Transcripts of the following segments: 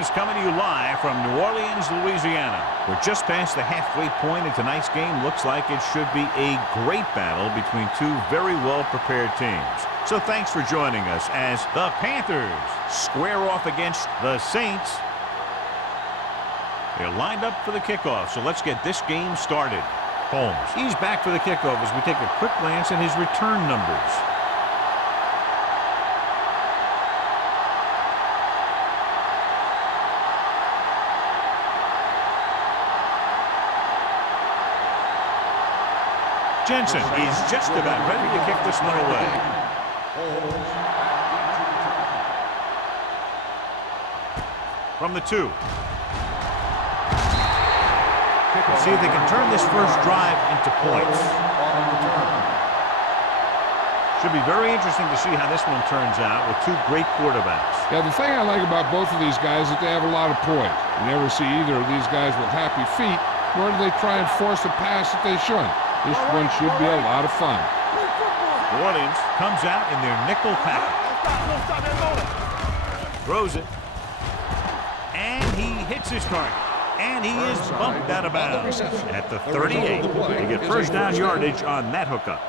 is coming to you live from New Orleans, Louisiana. We're just past the halfway point, and tonight's game looks like it should be a great battle between two very well-prepared teams. So thanks for joining us as the Panthers square off against the Saints. They're lined up for the kickoff, so let's get this game started. Holmes, he's back for the kickoff as we take a quick glance at his return numbers. Jensen is just about ready to kick this one away. From the 2. See if they can turn this first drive into points. Should be very interesting to see how this one turns out with two great quarterbacks. Yeah, the thing I like about both of these guys is that they have a lot of poise. You never see either of these guys with happy feet, nor do they try and force a pass that they shouldn't. This one should be a lot of fun. New Orleans comes out in their nickel package. Throws it. And he hits his target. And he is bumped out of bounds at the 38. They get first down yardage on that hookup.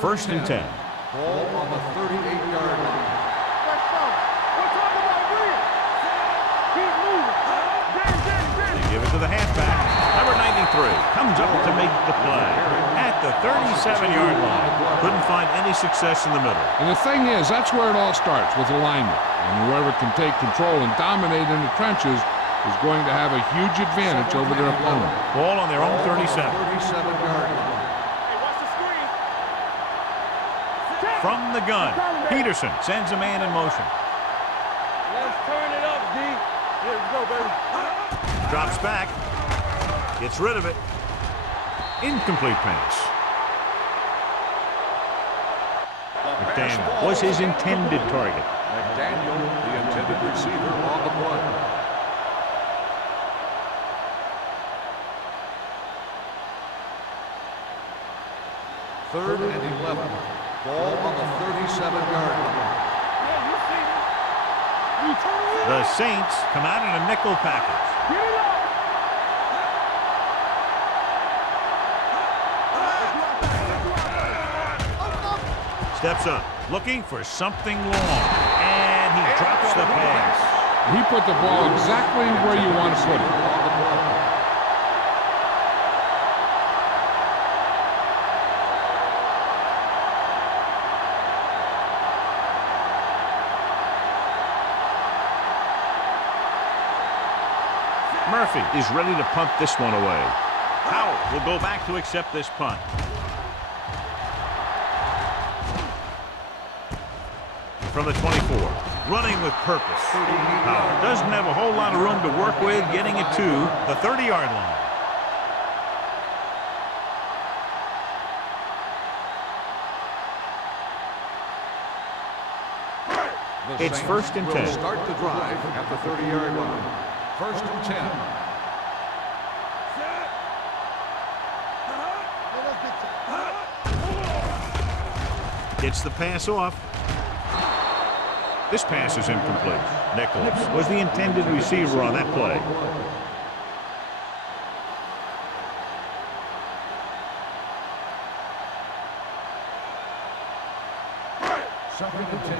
First and 10. Ball on the 38-yard line. Give it to the halfback. Number 93 comes up to make the play at the 37-yard line. Couldn't find any success in the middle. And the thing is, that's where it all starts, with alignment. And whoever can take control and dominate in the trenches is going to have a huge advantage over their opponent. Ball on their own 37. 37-yard line. From the gun, Peterson sends a man in motion. Let's turn it up, D. Here we go, baby. Drops back. Gets rid of it. Incomplete pass. McDaniel was his intended target. McDaniel, the intended receiver on the play. Third and 11. Ball on the 37-yard line. The Saints come out in a nickel package. Steps up, looking for something long, and he drops the pass. He put the ball exactly where you want to put it. Murphy is ready to punt this one away. Howell will go back to accept this punt. From the 24, running with purpose. Howell doesn't have a whole lot of room to work with, getting it to the 30-yard line. It's first and 10. Start the drive at the 30-yard line. First and 10. Gets the pass off. This pass is incomplete. Nichols was the intended receiver on that play. Second and 10.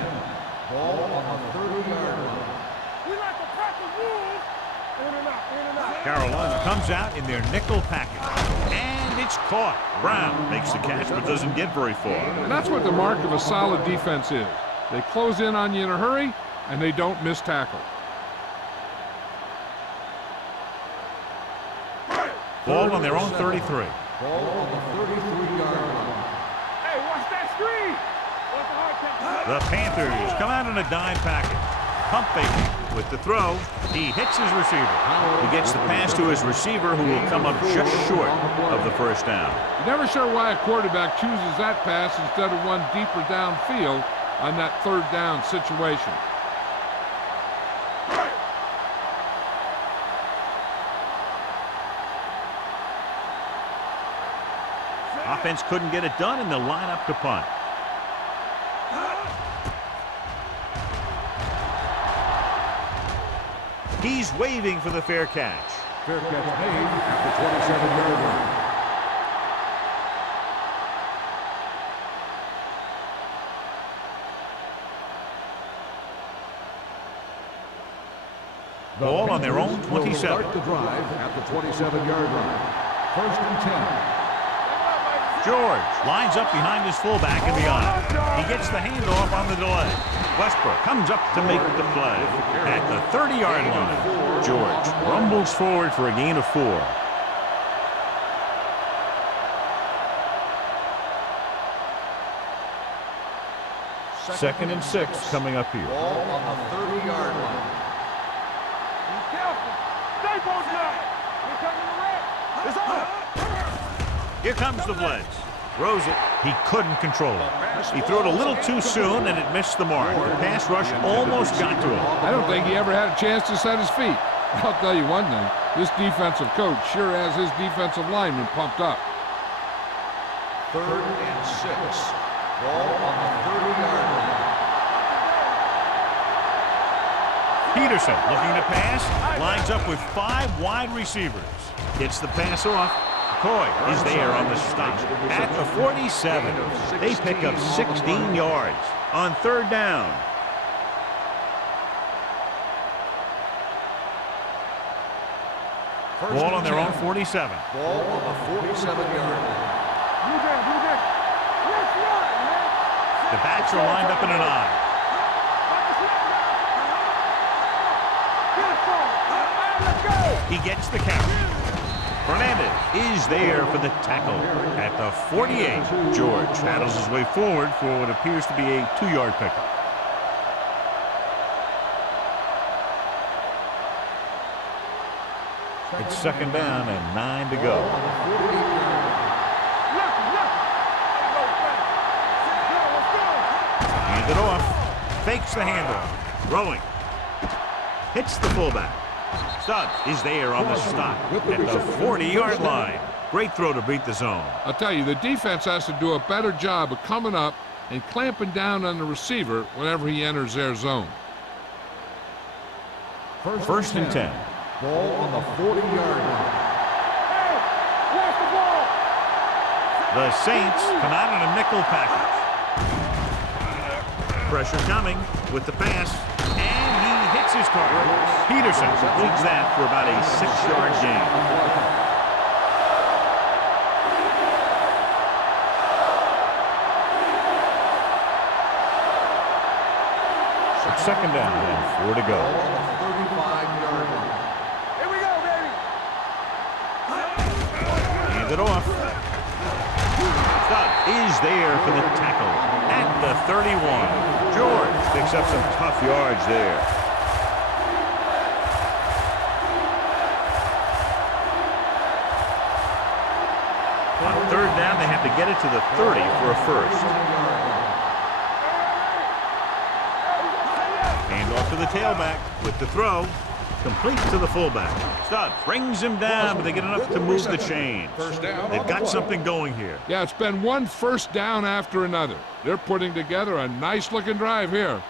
Ball on the 30-yard line. We like to practice rules. In and out, in and out. Carolina comes out in their nickel package. And it's caught. Brown makes the catch but doesn't get very far. And that's what the mark of a solid defense is. They close in on you in a hurry, and they don't miss tackle. Ball on their own 33. Ball on the 33-yard line. Hey, watch that screen. What's the hard count? The Panthers come out in a dime package. Pump fake with the throw. He hits his receiver. He gets the pass to his receiver, who will come up just short of the first down. You're never sure why a quarterback chooses that pass instead of one deeper downfield on that third down situation. offense couldn't get it done, and they'll line up to punt. He's waving for the fair catch. Fair catch made at the 27-yard line. Ball on their own 27. Start the drive at the 27-yard line. First and 10. George lines up behind his fullback in the aisle. He gets the handoff on the delay. Westbrook comes up to make the play. At the 30-yard line, George rumbles forward for a gain of 4. Second and 6 coming up here. Ball on the 30-yard line. Here comes the blitz. Throws it. He couldn't control it. He threw it a little too soon, and it missed the mark. The pass rush almost got to him. I don't think he ever had a chance to set his feet. I'll tell you one thing. This defensive coach sure has his defensive linemen pumped up. Third and 6. Ball on the 30-yard line. Peterson looking to pass. Lines up with 5 wide receivers. Gets the pass off. McCoy is there on the stop. At the 47, they pick up 16 yards on third down. Ball on their own 47. Ball on the 47-yard line. The backs are lined up in an eye. He gets the count. Fernandez is there for the tackle at the 48. George paddles his way forward for what appears to be a 2-yard pickup. It's second down and 9 to go. Hand it off. Fakes the handoff. Throwing. Hits the fullback. Suggs is there on the stop at the 40-yard line. Great throw to beat the zone. I'll tell you, the defense has to do a better job of coming up and clamping down on the receiver whenever he enters their zone. First and 10. Ball on the 40-yard line. The Saints come out in a nickel package. Pressure coming with the pass, and he hits his target. Peterson completes that for about a 6-yard gain. Second down and 4 to go. 35-yard line. Here we go, baby. Hand it off. Suggs is there for the tackle at the 31. George picks up some tough yards there. On third down, they have to get it to the 30 for a first. Hand off to the tailback with the throw. Complete to the fullback. Suggs brings him down, but they get enough to move the chains. They've got something going here. Yeah, it's been one first down after another. They're putting together a nice-looking drive here.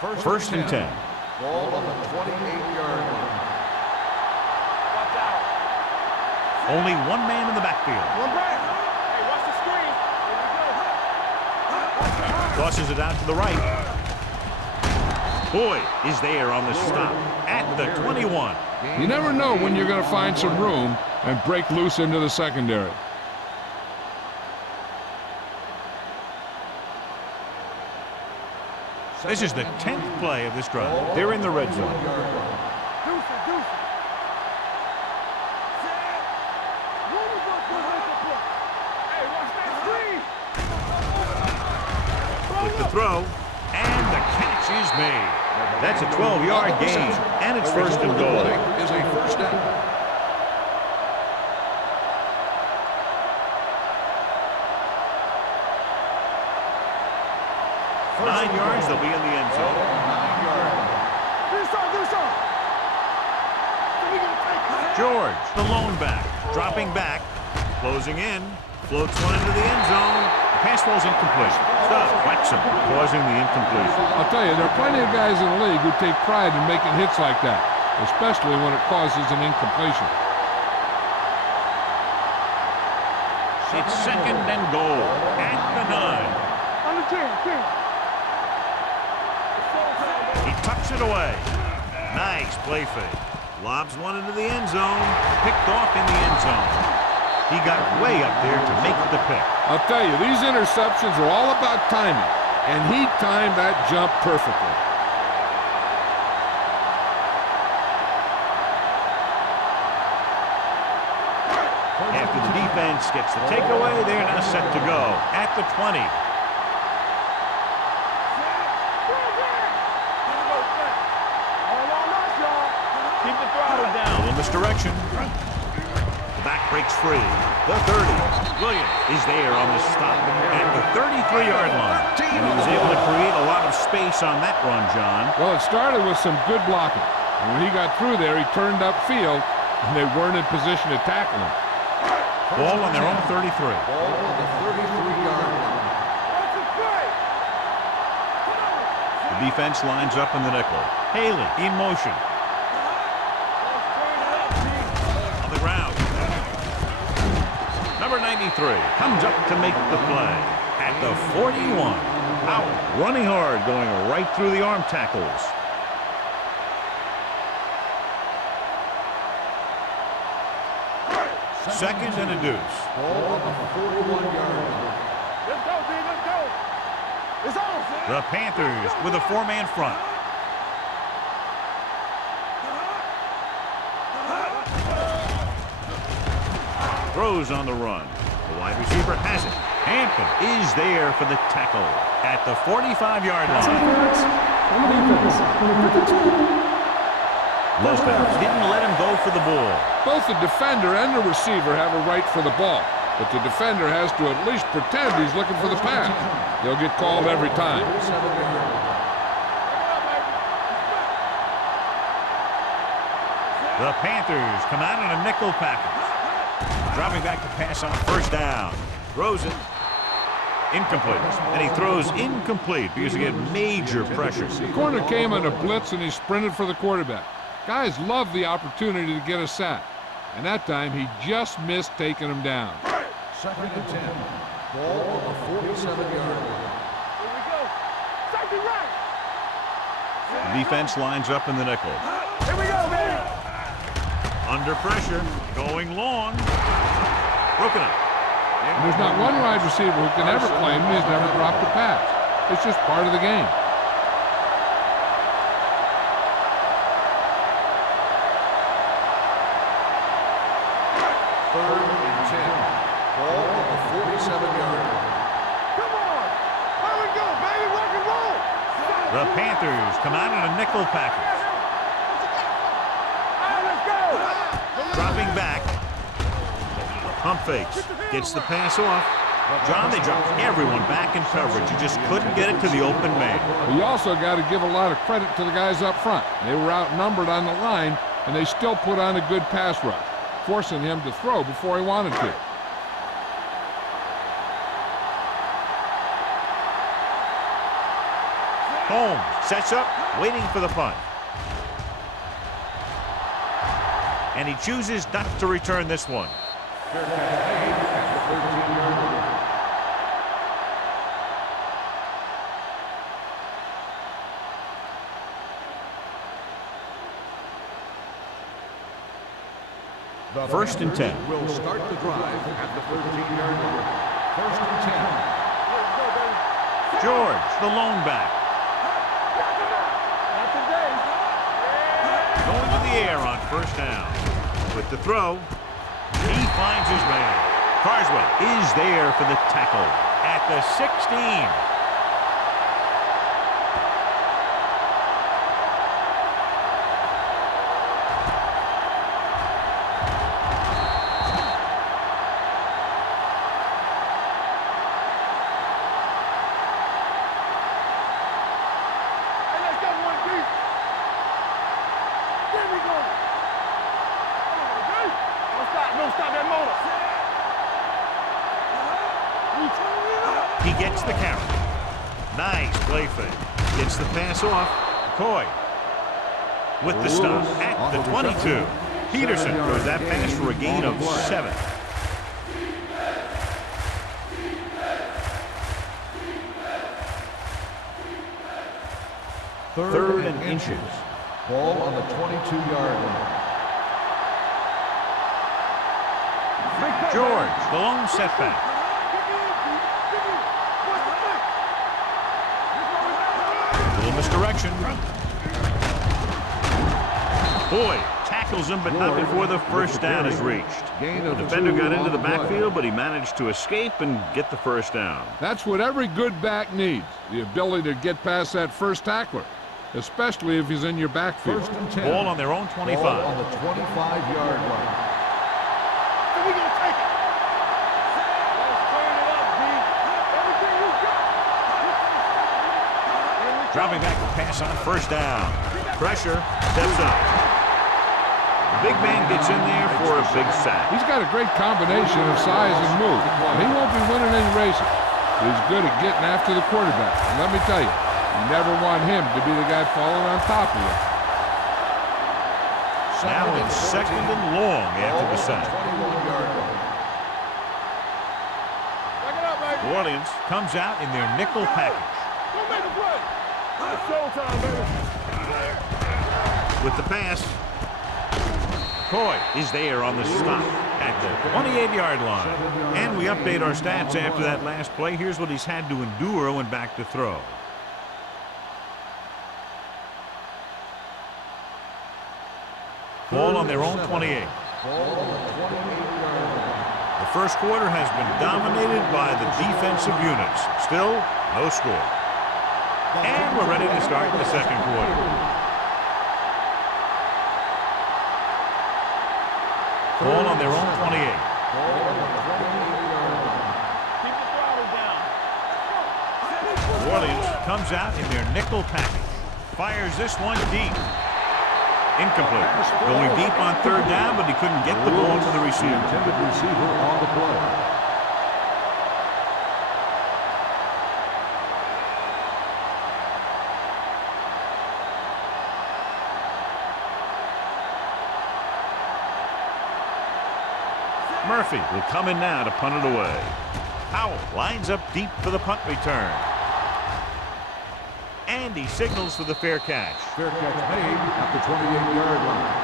First and 10. Ball on the 28-yard line. Watch out. Only one man in the backfield. One back. Hey, watch the screen. Here we go. Tosses it out to the right. Boyd is there on the stop at the 21. You never know when you're going to find some room and break loose into the secondary. This is the 10th play of this drive. They're in the red zone. With the throw, and the catch is made. That's a 12-yard gain, and it's first and goal. Is a first down. Nine yards, they'll be in the end zone. 9-yard line. Do something. So we can take it. George, the lone back, dropping back, closing in, floats one into the end zone. Pass falls incomplete. Stubb whacks him, causing the incompletion. I'll tell you, there are plenty of guys in the league who take pride in making hits like that, especially when it causes an incompletion. It's second and goal at the 9. On the 10. He tucks it away. Nice play fake. Lobs one into the end zone. Picked off in the end zone. He got way up there to make the pick. I'll tell you, these interceptions are all about timing, and he timed that jump perfectly. After the defense gets the takeaway, they're now set to go at the 20. Keep the throttle down. In this direction. The back breaks free. The 30. Williams is there on the stop at the 33-yard line. And he was able to create a lot of space on that run, John. Well, it started with some good blocking. And when he got through there, he turned upfield, and they weren't in position to tackle him. Ball on their own 33. Ball on the 33-yard line. The defense lines up in the nickel. Haley in motion. On the ground. Number 93 comes up to make the play at the 41. Out, running hard, going right through the arm tackles. Second and a deuce. Ball on the 41-yard line. Let's go, B. Let's go. It's on. The Panthers with a 4-man front. Throws on the run. The wide receiver has it. Hampton is there for the tackle at the 45-yard line. Lopez didn't let him go for the ball. Both the defender and the receiver have a right for the ball, but the defender has to at least pretend he's looking for the pass. They'll get called every time. The Panthers come out in a nickel package. Dropping back to pass on first down. Throws it. Incomplete. And he throws incomplete because he had major pressure. The corner came on a blitz and he sprinted for the quarterback. Guys love the opportunity to get a sack. And that time he just missed taking him down. Second and 10. Ball on the 47-yard line. Here we go. Safety right. The defense lines up in the nickel. Here we go, baby. Under pressure. Going long. Broken up. And there's not one wide receiver who can ever claim he's never dropped a pass. It's just part of the game. Third and 10. Ball on the 47-yard line. Come on. Where we go, baby? Rock and roll. The Panthers come out in a nickel package. All right, let's go. Dropping back. Pump fakes. Gets the pass off. John, they dropped everyone back in coverage. You just couldn't get it to the open man. We also got to give a lot of credit to the guys up front. They were outnumbered on the line, and they still put on a good pass rush, forcing him to throw before he wanted to. Holmes sets up, waiting for the punt. And he chooses not to return this one. Fair catch made at the 13-yard line. The First and 10. Will start the drive at the 13-yard line. First and 10. George, the lone back. Not today. Going to the air on first down. With the throw, he finds his man. Carswell is there for the tackle at the 16. Hey, let's go, one deep. There we go. Gets the carry. Nice play fake. Gets the pass off. Coy with the stop at the 22. Peterson throws that pass for a gain of 7. Third and inches. Ball on the 22-yard line. George, the lone setback. Little misdirection. Boyd tackles him, but not before the first down is reached. The defender got into the backfield, but he managed to escape and get the first down. That's what every good back needs, the ability to get past that first tackler, especially if he's in your backfield. First and 10. Ball on their own 25. Ball on the 25-yard line. Dropping back to pass on first down. Pressure, steps up. The big man gets in there for a big sack. He's got a great combination of size and move. He won't be winning any races, but he's good at getting after the quarterback. And let me tell you, you never want him to be the guy falling on top of you. Now it's second and long after the sack. New Orleans comes out in their nickel package. With the pass, Coy is there on the stop at the 28-yard line. And we update our stats after that last play. Here's what he's had to endure when back to throw. Ball on their own 28. The first quarter has been dominated by the defensive units. Still, no score. And we're ready to start the second quarter. Ball on their own 28. Keep the throttle down. New Orleans comes out in their nickel package. Fires this one deep. Incomplete. Going deep on third down, but he couldn't get the ball to the receiver. Intended receiver on the play. Murphy will come in now to punt it away. Howell lines up deep for the punt return. And he signals for the fair catch. Fair catch made at the 28-yard line.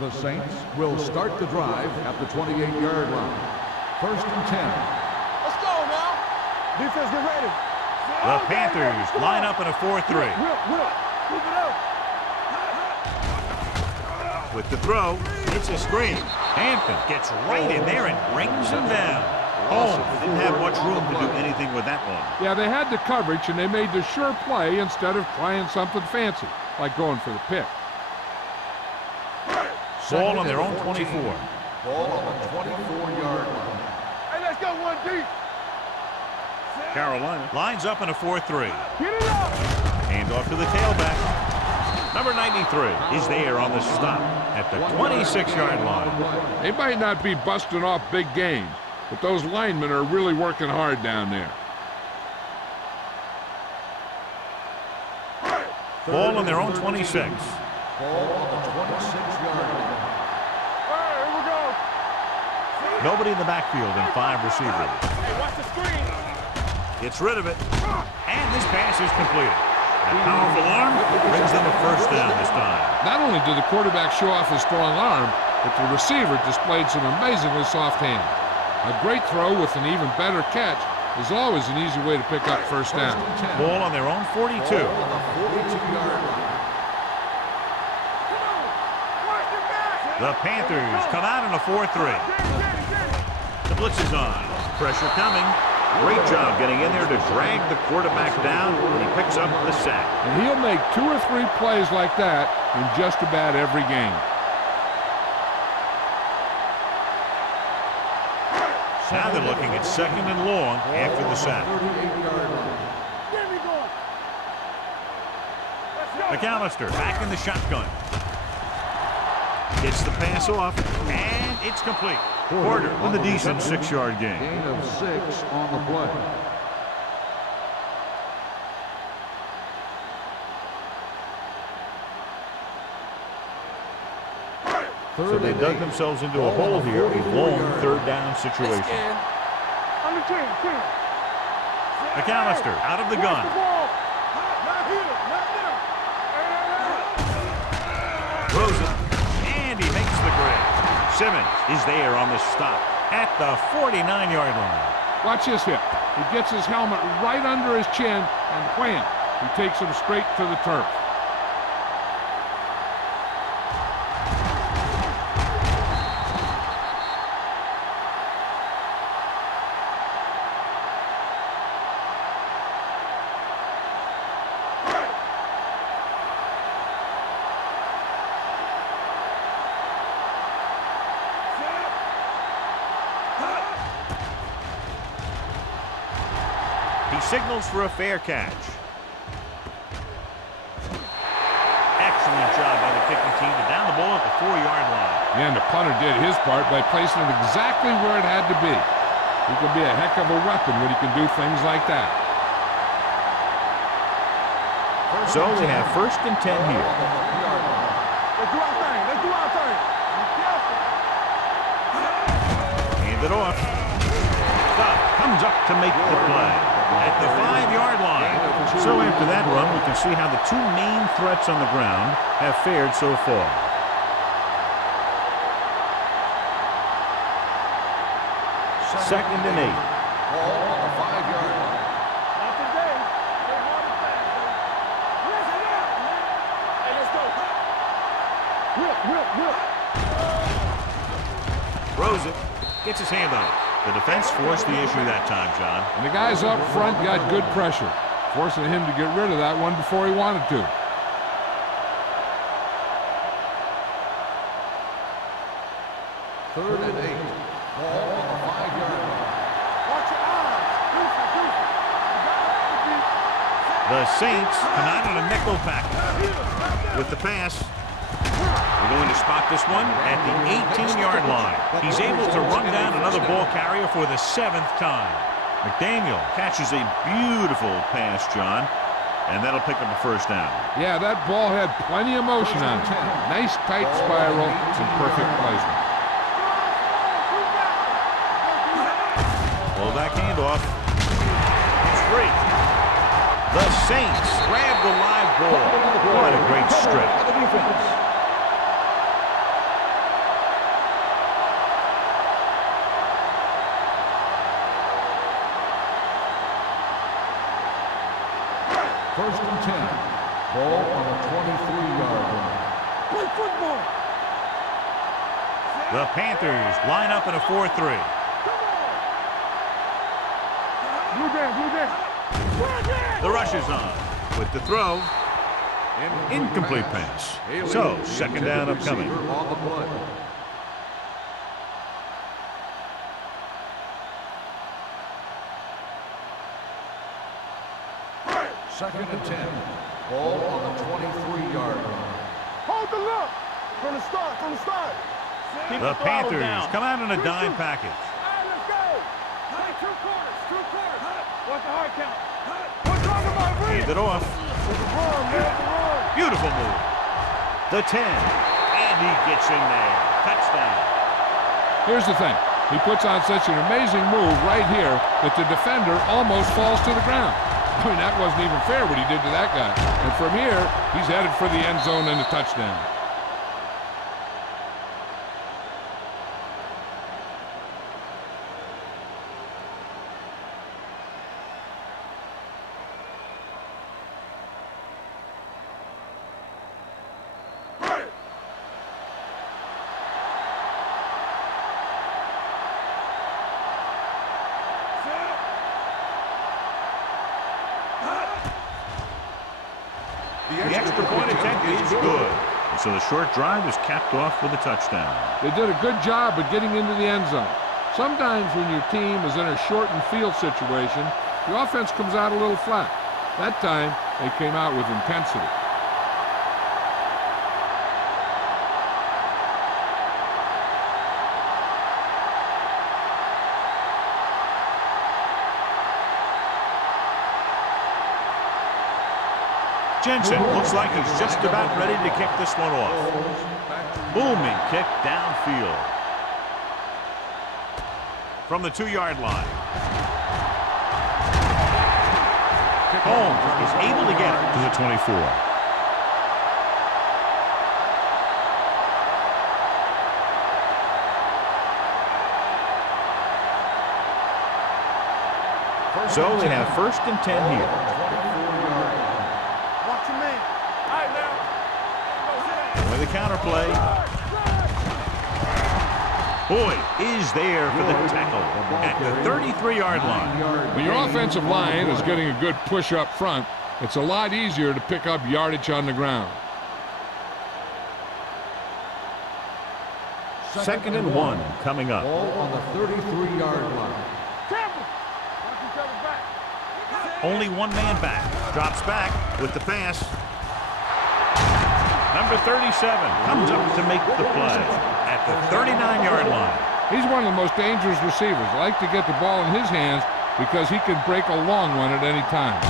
The Saints will start the drive at the 28-yard line. First and 10. Let's go now. Defense, get ready. The Panthers line up in a 4-3. Move it up. With the throw, it's a screen. Hampton gets right in there and brings him down. Holmes didn't have much room to do anything with that one. Yeah, they had the coverage, and they made the sure play instead of trying something fancy, like going for the pick. Ball on their own 24. Ball on the 24-yard line. Hey, let's go one deep. Carolina lines up in a 4-3. Get it up. Hand off to the tailback. Number 93 is there on the stop at the 26-yard line. They might not be busting off big games, but those linemen are really working hard down there. Ball on their own 26. Ball on the 26-yard line. All right, here we go. Nobody in the backfield and 5 receivers. Hey, watch the screen. Gets rid of it. And this pass is completed. A powerful arm brings them a first down this time. Not only did the quarterback show off his strong arm, but the receiver displayed some amazingly soft hands. A great throw with an even better catch is always an easy way to pick up first down. Ball on their own 42. Ball on the 42-yard line. The Panthers come out in a 4-3. The blitz is on. Pressure coming. Great job getting in there to drag the quarterback down, and he picks up the sack. And he'll make 2 or 3 plays like that in just about every game. Now they're looking at second and long after the sack. 38-yard line. Get me going. Let's go. McAllister back in the shotgun. Gets the pass off, and it's complete. Porter with a decent 6-yard gain. Gain of 6 on the play. So they dug themselves into a hole here, a long 3rd down situation. McAllister out of the gun. Throws it, and he makes the grab. Simmons is there on the stop at the 49-yard line. Watch this hit. He gets his helmet right under his chin, and wham, he takes him straight to the turf. He signals for a fair catch. Excellent job by the kicking team to down the ball at the 4-yard line. And the punter did his part by placing it exactly where it had to be. He can be a heck of a weapon when he can do things like that. So they have 1st and 10 here. Let's do our thing. Let's do our thing. Hand it off. Stubb comes up to make the play at the 5-yard line. So after that run, we can see how the 2 main threats on the ground have fared so far. Second and 8. Ball on the 5-yard line. Not today. They're hard to pass. Listen up. Hey, let's go. Whip. Throws it. Gets his hand on it. The defense forced the issue that time, John. And the guys up front got good pressure, forcing him to get rid of that one before he wanted to. Third and 8. Ball on the 5-yard line. Watch your eyes. The Saints come out in a nickel package with the pass. We're going to spot this one at the 18-yard line. He's able to run down another ball carrier for the 7th time. McDaniel catches a beautiful pass, John, and that'll pick up a 1st down. Yeah, that ball had plenty of motion on it. Nice tight spiral and perfect placement. Pull back handoff. It's free. The Saints grab the live ball. What a great strip. First and 10. Ball on the 23-yard line. Play football. The Panthers line up in a 4-3. Blue down. The rush is on with the throw. Incomplete pass. So, 2nd down upcoming. On the play. Second and 10. Ball on the 23-yard line. Hold the look. From the start. Keep The throttle Panthers down. come out in a dime package. All right, let's go. Play 2 quarters. What's the hard count? What's on the ball? Hand it off. Run, man. Beautiful move. The 10. And he gets in there. Touchdown. Here's the thing. He puts on such an amazing move right here that the defender almost falls to the ground. I mean, that wasn't even fair what he did to that guy. And from here, he's headed for the end zone and a touchdown. The extra point attempt is good. And so the short drive is capped off with a touchdown. They did a good job of getting into the end zone. Sometimes when your team is in a shortened field situation, the offense comes out a little flat. That time, they came out with intensity. Jensen looks like he's just about ready to kick this one off. Booming kick downfield. From the 2-yard line. Holmes is able to get it to the 24. So they have 1st and 10 here. Watch your man. All right, now. With the counter play. Boyd is there for the tackle at the 33-yard line. When your offensive line is getting a good push up front, it's a lot easier to pick up yardage on the ground. 2nd and 1 coming up. Ball on the 33-yard line. Only one man back. Drops back with the pass. Number 37 comes up to make the play at the 39-yard line. He's one of the most dangerous receivers. Like to get the ball in his hands because he can break a long one at any time.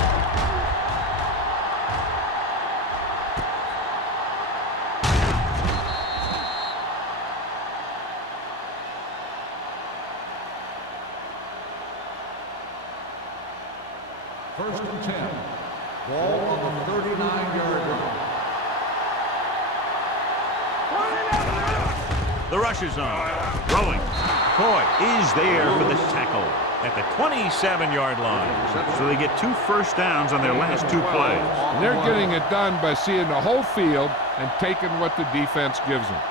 First and 10. Ball on the 39-yard line. The rush is on. Throwing. Coy is there for the tackle at the 27-yard line. So they get 2 first downs on their last 2 plays. And they're getting it done by seeing the whole field and taking what the defense gives them.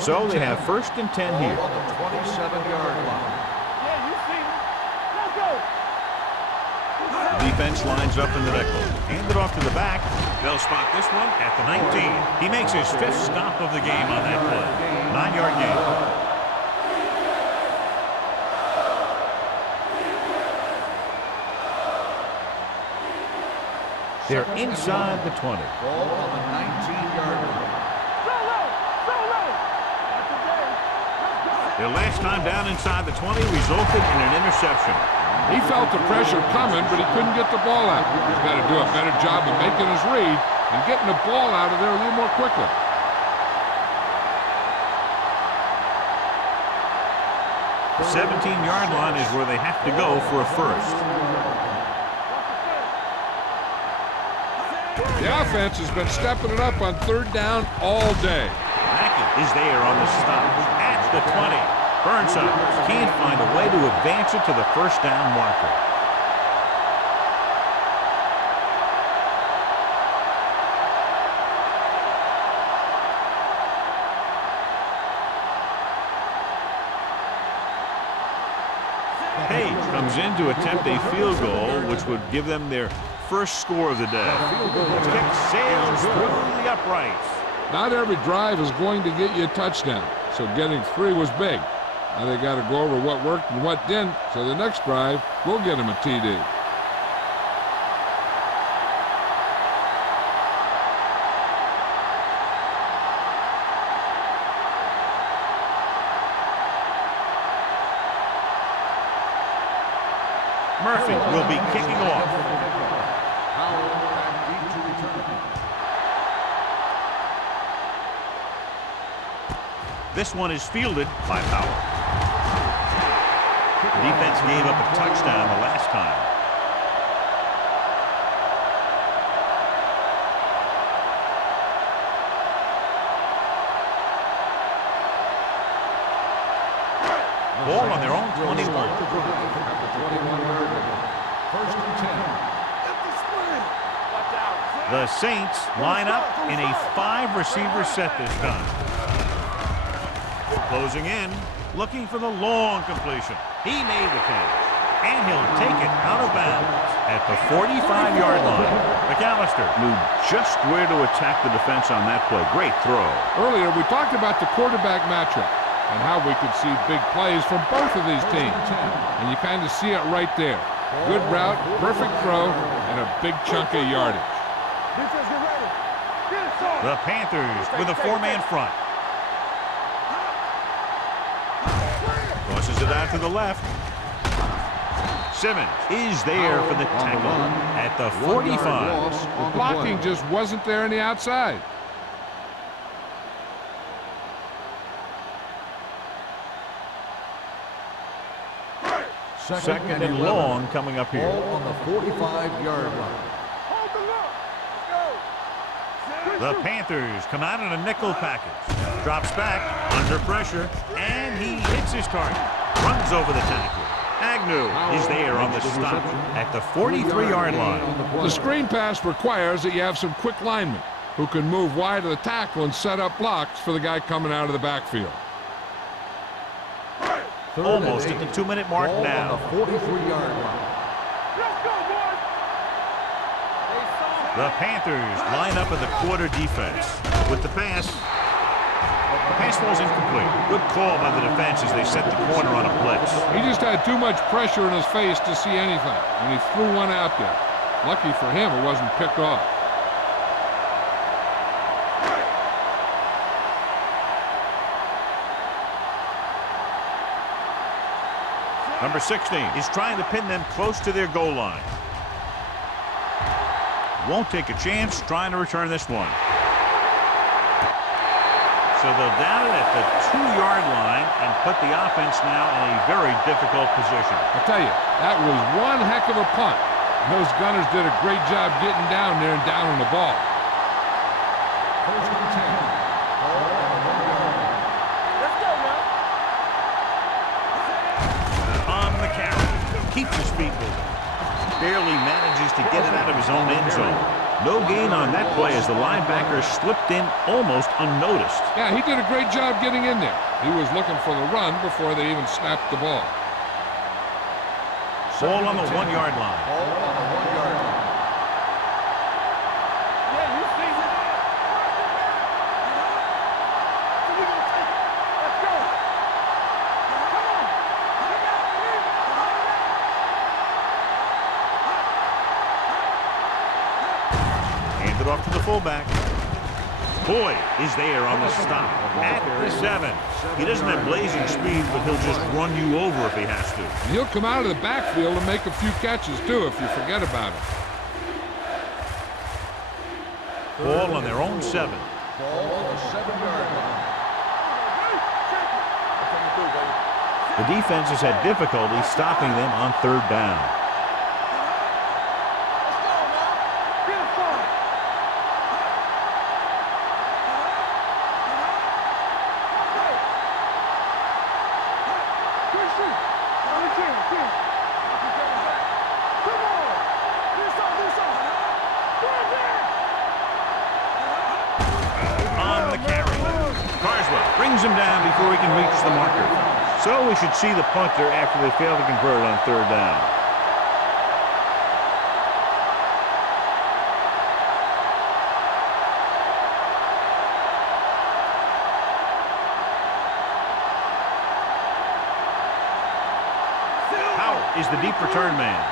So they have 1st and 10 here. On the 27-yard line. Yeah, you see me. Let's go. Defense lines up in the nickel. Hand it off to the back. They'll spot this one at the 19. He makes his 5th stop of the game on that play. 9-yard gain. They're inside the 20. Ball on the 19-yard line. Their last time down inside the 20 resulted in an interception. He felt the pressure coming, but he couldn't get the ball out. He's got to do a better job of making his read and getting the ball out of there a little more quickly. The 17-yard line is where they have to go for a first. The offense has been stepping it up on 3rd down all day. Mackey is there on the stop at the 20. Burnside can't find a way to advance it to the 1st down marker. Page comes in to attempt a field goal, which would give them their 1st score of the day. The kick sails through the uprights. Not every drive is going to get you a touchdown, so getting 3 was big. Now they got to go over what worked and what didn't, so the next drive will get them a TD. Murphy will be kicking off. Howell back deep to return. This one is fielded by Powell. The defense gave up a touchdown the last time. Ball on their own 21. At the 21-yard line. First and 10. The Saints line up in a 5-receiver set this time. Closing in, looking for the long completion. He made the catch, and he'll take it out of bounds at the 45-yard line. McAllister knew just where to attack the defense on that play. Great throw. Earlier, we talked about the quarterback matchup and how we could see big plays from both of these teams. And you kind of see it right there. Good route, perfect throw, and a big chunk of yardage. Defense, get ready. Get it, son. The Panthers with a 4-man front. Tosses it out to the left. Simmons is there for the tackle at the 45. The blocking just wasn't there on the outside. Second and long coming up here. Ball on the 45-yard line. The Panthers come out in a nickel package. Drops back under pressure, and he hits his target. Runs over the tackle. Agnew is there on the stop at the 43-yard line. The screen pass requires that you have some quick linemen who can move wide of the tackle and set up blocks for the guy coming out of the backfield. Almost at the 2-minute mark now. On the 43-yard line. The Panthers line up in the quarter defense. With the pass falls incomplete. Good call by the defense as they set the corner on a blitz. He just had too much pressure in his face to see anything, and he threw one out there. Lucky for him, it wasn't picked off. Number 16 is trying to pin them close to their goal line. Won't take a chance trying to return this one. So they'll down it at the 2-yard line and put the offense now in a very difficult position. I'll tell you, that was one heck of a punt. Those gunners did a great job getting down there and down on the ball. First and 10. Ball on the 1-yard line. Let's go now. On the carry. Keeps his feet moving. Barely manages to get it out of his own end zone. No gain on that play as the linebacker slipped in almost unnoticed. Yeah, he did a great job getting in there. He was looking for the run before they even snapped the ball. Ball on the 1-yard line. Ball on the 1-yard line. Yeah, you see it. We're gonna take it. Let's go. Come on. Handed off to the fullback. Boyd is there on the stop at the 7. He doesn't have blazing speed, but he'll just run you over if he has to. He'll come out of the backfield and make a few catches, too, if you forget about it. Ball on their own 7. Ball on the 7-yard line. The defense has had difficulty stopping them on 3rd down. Get it started. Good shoot. On the 10. Come on. This on. On the carry. Carswell brings him down before he can reach the marker. So we should see the punter after they fail to convert on 3rd down. Powell is the deep return man.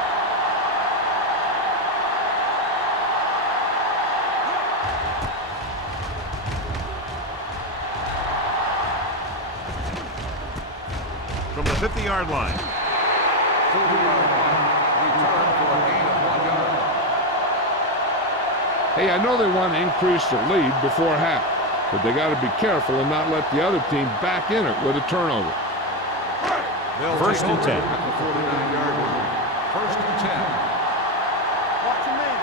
From the 50-yard line. 30-yard line. Return for a gain of 1 yard. Hey, I know they want to increase their lead before half, but they got to be careful and not let the other team back in it with a turnover. They'll First take and over 10. at the 49-yard line. First and 10. Watch him in.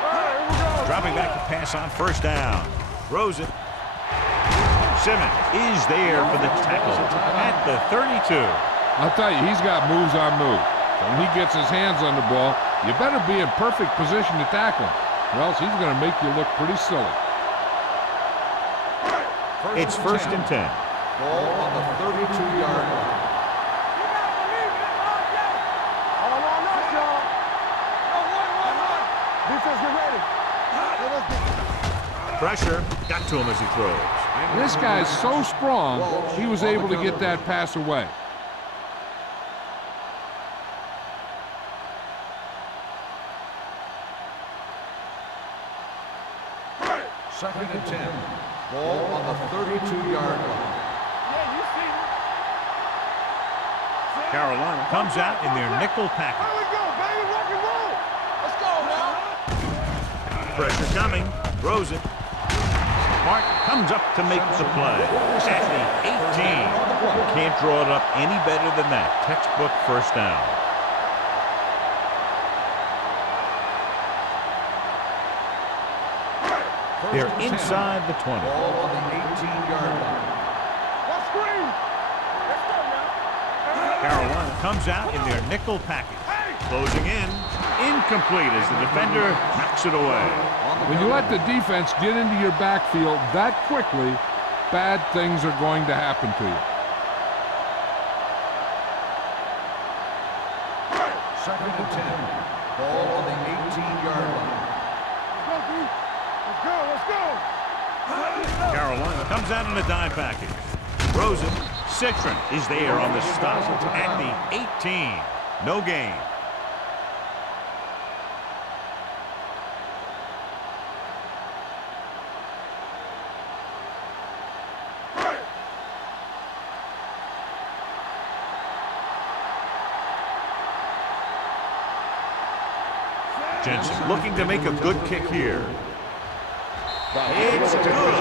All right, here we go. Dropping back to pass on 1st down. Throws it. Simmons is there for the tackle at the 32. I'll tell you, he's got moves on moves. When he gets his hands on the ball, you better be in perfect position to tackle him, or else he's going to make you look pretty silly. It's 1st and 10. Ball on the 32-yard line. All on us, y'all. Run. Defense, get ready. Let us get Pressure got to him as he throws. This guy's so strong, he was able to get that pass away. Second and 10. Ball on the 32-yard line. Yeah, you see it. Carolina comes out in their nickel package. Here we go, baby. Rock and roll. Let's go now. Pressure coming. Throws it. Martin comes up to make the play. At the 18. Can't draw it up any better than that. Textbook first down. They're inside the 20. Ball on the 18-yard line. Let's screen. Let's go now. Carolina comes out in their nickel package. Closing in. Incomplete as the defender knocks it away. When you let the defense get into your backfield that quickly, bad things are going to happen to you. Second and 10. Ball on the 18-yard line. Let's go, let's go. Carolina comes out in a dime package. Throws it. Citron is there on the stop at the 18. No gain. Jensen looking to make a good kick here. It's good.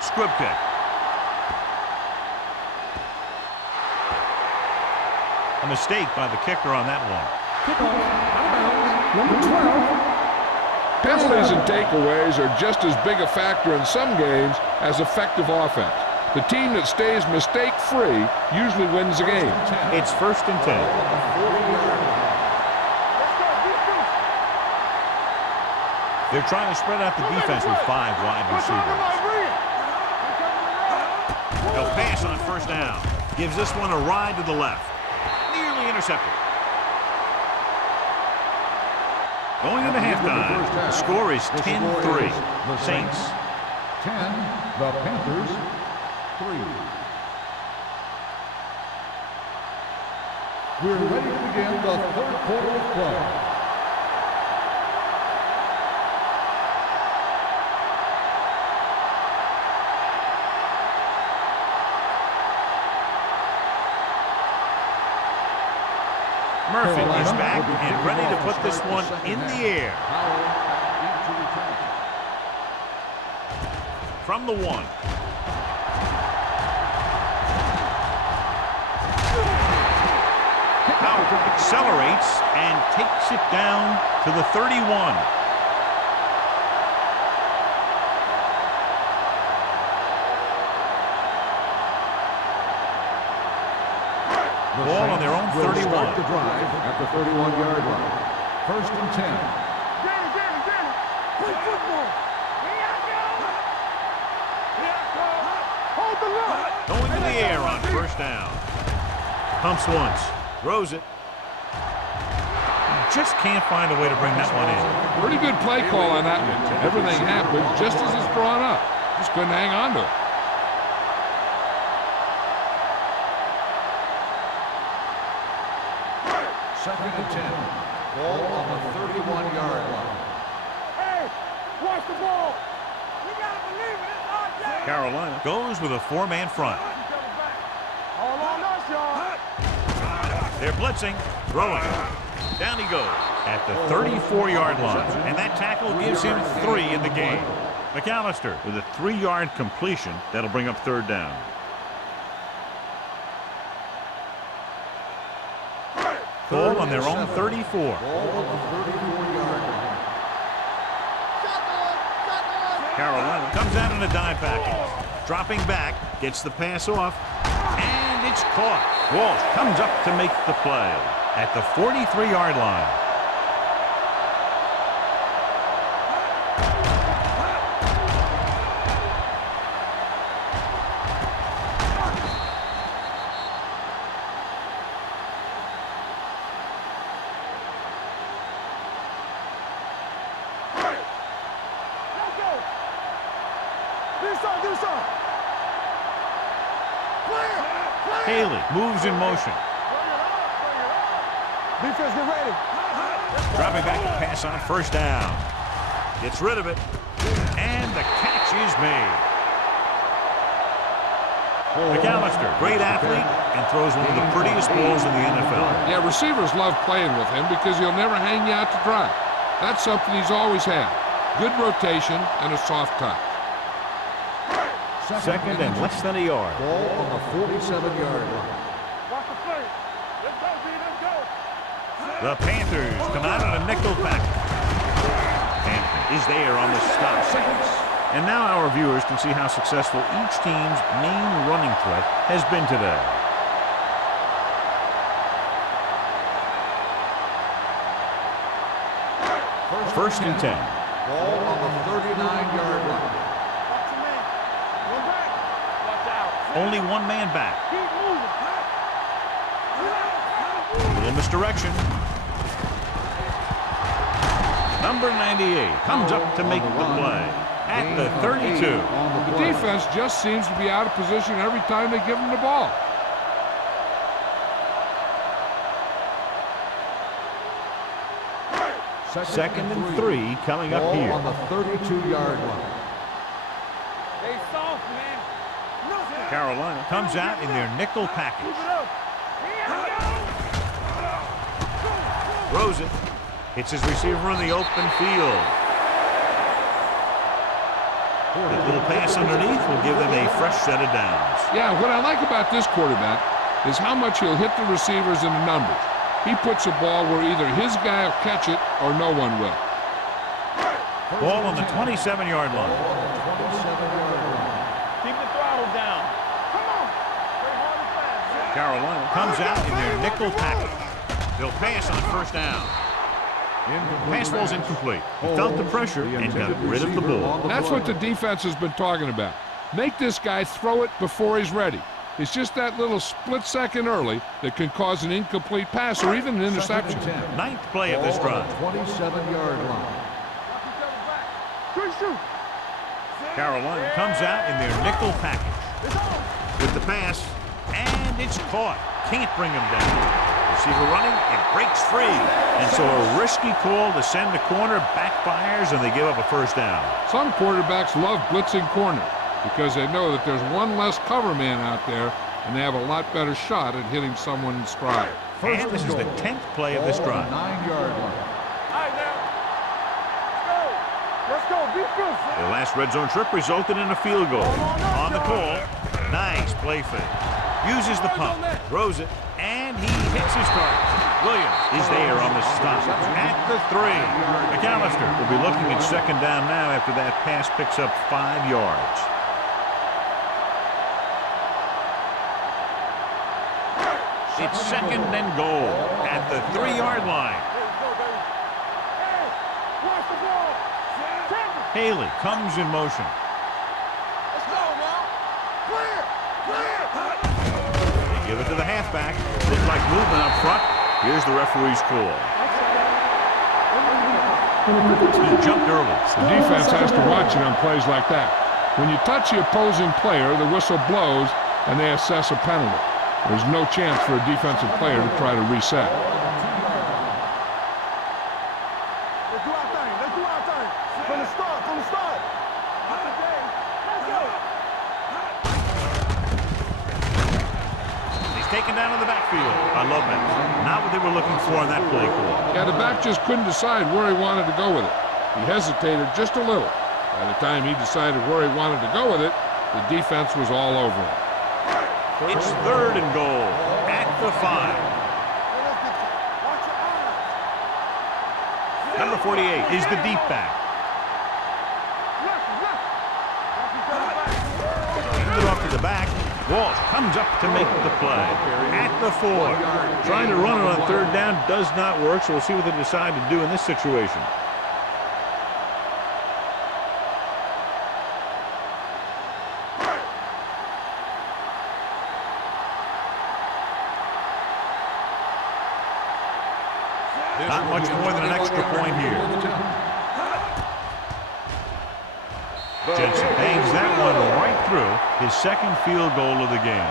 Scrub kick. A mistake by the kicker on that one. Number 12. Penalties and takeaways are just as big a factor in some games as effective offense. The team that stays mistake-free usually wins the game. It's first and 10. They're trying to spread out the defense with 5 wide receivers. They'll pass on first down. Gives this one a ride to the left. Nearly intercepted. Going into halftime, the score is 10-3. Saints. 10, the Panthers, 3. We're ready to begin the third quarter of play. Murphy is back and ready to put this one in the air. From the 1. Howard accelerates and takes it down to the 31. Ball on their own 31. Start the drive at the 31-yard line. First and 10. Danny, play football. Here I go. Hold the line. Going to the air on first down. Pumps once. Throws it. Just can't find a way to bring that one in. Pretty good play call on that one. Everything happened just as it's drawn up. Just couldn't hang on to it. Second and 10. Ball on the 31-yard line. Hey, watch the ball. You gotta believe it. It's our day. Carolina goes with a 4-man front. All on us, y'all. They're blitzing, throwing. Down he goes at the 34-yard line. And that tackle gives him 3 in the game. McAllister with a 3-yard completion. That'll bring up third down. Ball on their own 34. Ball on the 34-yard line. Carolina comes out in a dime package. Dropping back, gets the pass off, and it's caught. Walsh comes up to make the play at the 43-yard line. Haley moves in motion. Defense, get ready. Dropping back to pass on first down. Gets rid of it. And the catch is made. McAllister, great athlete, and throws one of the prettiest balls in the NFL. Yeah, receivers love playing with him because he'll never hang you out to dry. That's something he's always had. Good rotation and a soft touch. Second and less than a yard. Ball on the 47-yard line. Watch the play. Let's go, B. Let's go. The Panthers come out on a nickel back. Hampton is there on the stop. And now our viewers can see how successful each team's main running threat has been today. First and 10. Ball on the 39-yard line. Watch your man. One back. Watch out. Only one man back. Keep moving. A little misdirection. Number 98 comes up to make the play at the 32. The defense just seems to be out of position every time they give him the ball. Second and 3 coming up Ball here. on the 32-yard line. Stay soft, man. Carolina comes out in their nickel package. Keep it up. Throws it. Hits his receiver in the open field. That little pass underneath will give them a fresh set of downs. Yeah, what I like about this quarterback is how much he'll hit the receivers in the numbers. He puts a ball where either his guy will catch it or no one will. Ball on the 27-yard line. Keep the throttle down. Come on. Play hard and fast. Carolina comes out in their nickel package. They'll pass on first down. Pass ball's incomplete. He felt the pressure and got rid of the ball. That's what the defense has been talking about. Make this guy throw it before he's ready. It's just that little split second early that can cause an incomplete pass or even an interception. Ninth play of this drive. 27-yard line. Good shoot. Carolina comes out in their nickel package. With the pass, and it's caught. Can't bring him down. Receiver running, it breaks free. And so a risky call to send the corner backfires, and they give up a first down. Some quarterbacks love blitzing corners because they know that there's one less cover man out there and they have a lot better shot at hitting someone in stride. And this is the 10th play of this drive. 9-yard line. All right, now. Let's go. Be good. The last red zone trip resulted in a field goal. On the call, nice play fake. Uses the pump, throws it, and he hits his target. Williams is there on the stop at the 3. McAllister will be looking at second down now after that pass picks up 5 yards. It's second and goal at the 3-yard line. Hey, watch the ball. Haley comes in motion. Let's go now. Clear. They give it to the halfback. Looks like movement up front. Here's the referee's call. He jumped early. The defense has to watch it on plays like that. When you touch the opposing player, the whistle blows and they assess a penalty. There's no chance for a defensive player to try to reset. Let's do our thing. Let's do our thing. From the start. Let's go. He's taken down in the backfield. I love that. Not what they were looking for in that play call. Yeah, the back just couldn't decide where he wanted to go with it. He hesitated just a little. By the time he decided where he wanted to go with it, the defense was all over him. It's third and goal at the 5. Number 48 is the deep back. Handed off to the back. Walsh comes up to make the play at the 4. Trying to run it on third down does not work, so we'll see what they decide to do in this situation. Not much more than an extra point here. Jensen bangs that one his second field goal of the game.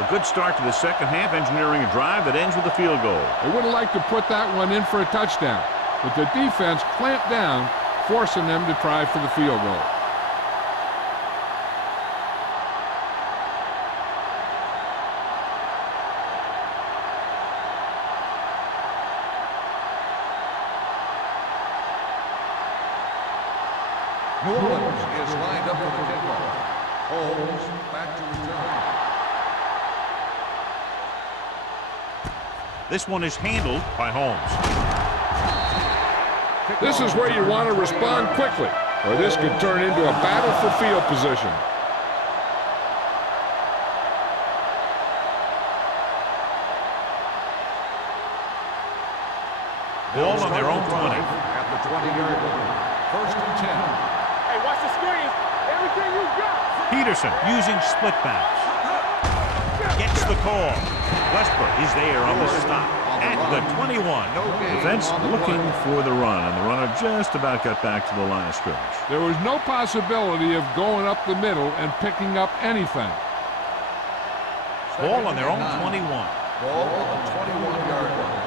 A good start to the second half, engineering a drive that ends with a field goal. They would have liked to put that one in for a touchdown, but the defense clamped down, forcing them to try for the field goal. New Orleans is lined up for the kickoff. Holmes back to return. This one is handled by Holmes. This is where you want to respond quickly, or this could turn into a battle for field position. Ball on their own 20. At the 20-yard line. First and 10. Hey, watch the screen. Everything you got. Peterson using split backs. Gets the call. Westbrook is there on the stop at the 21. Defense looking for the run, and the runner just about got back to the line of scrimmage. There was no possibility of going up the middle and picking up anything. Ball on their own 21. Ball on the 21-yard line.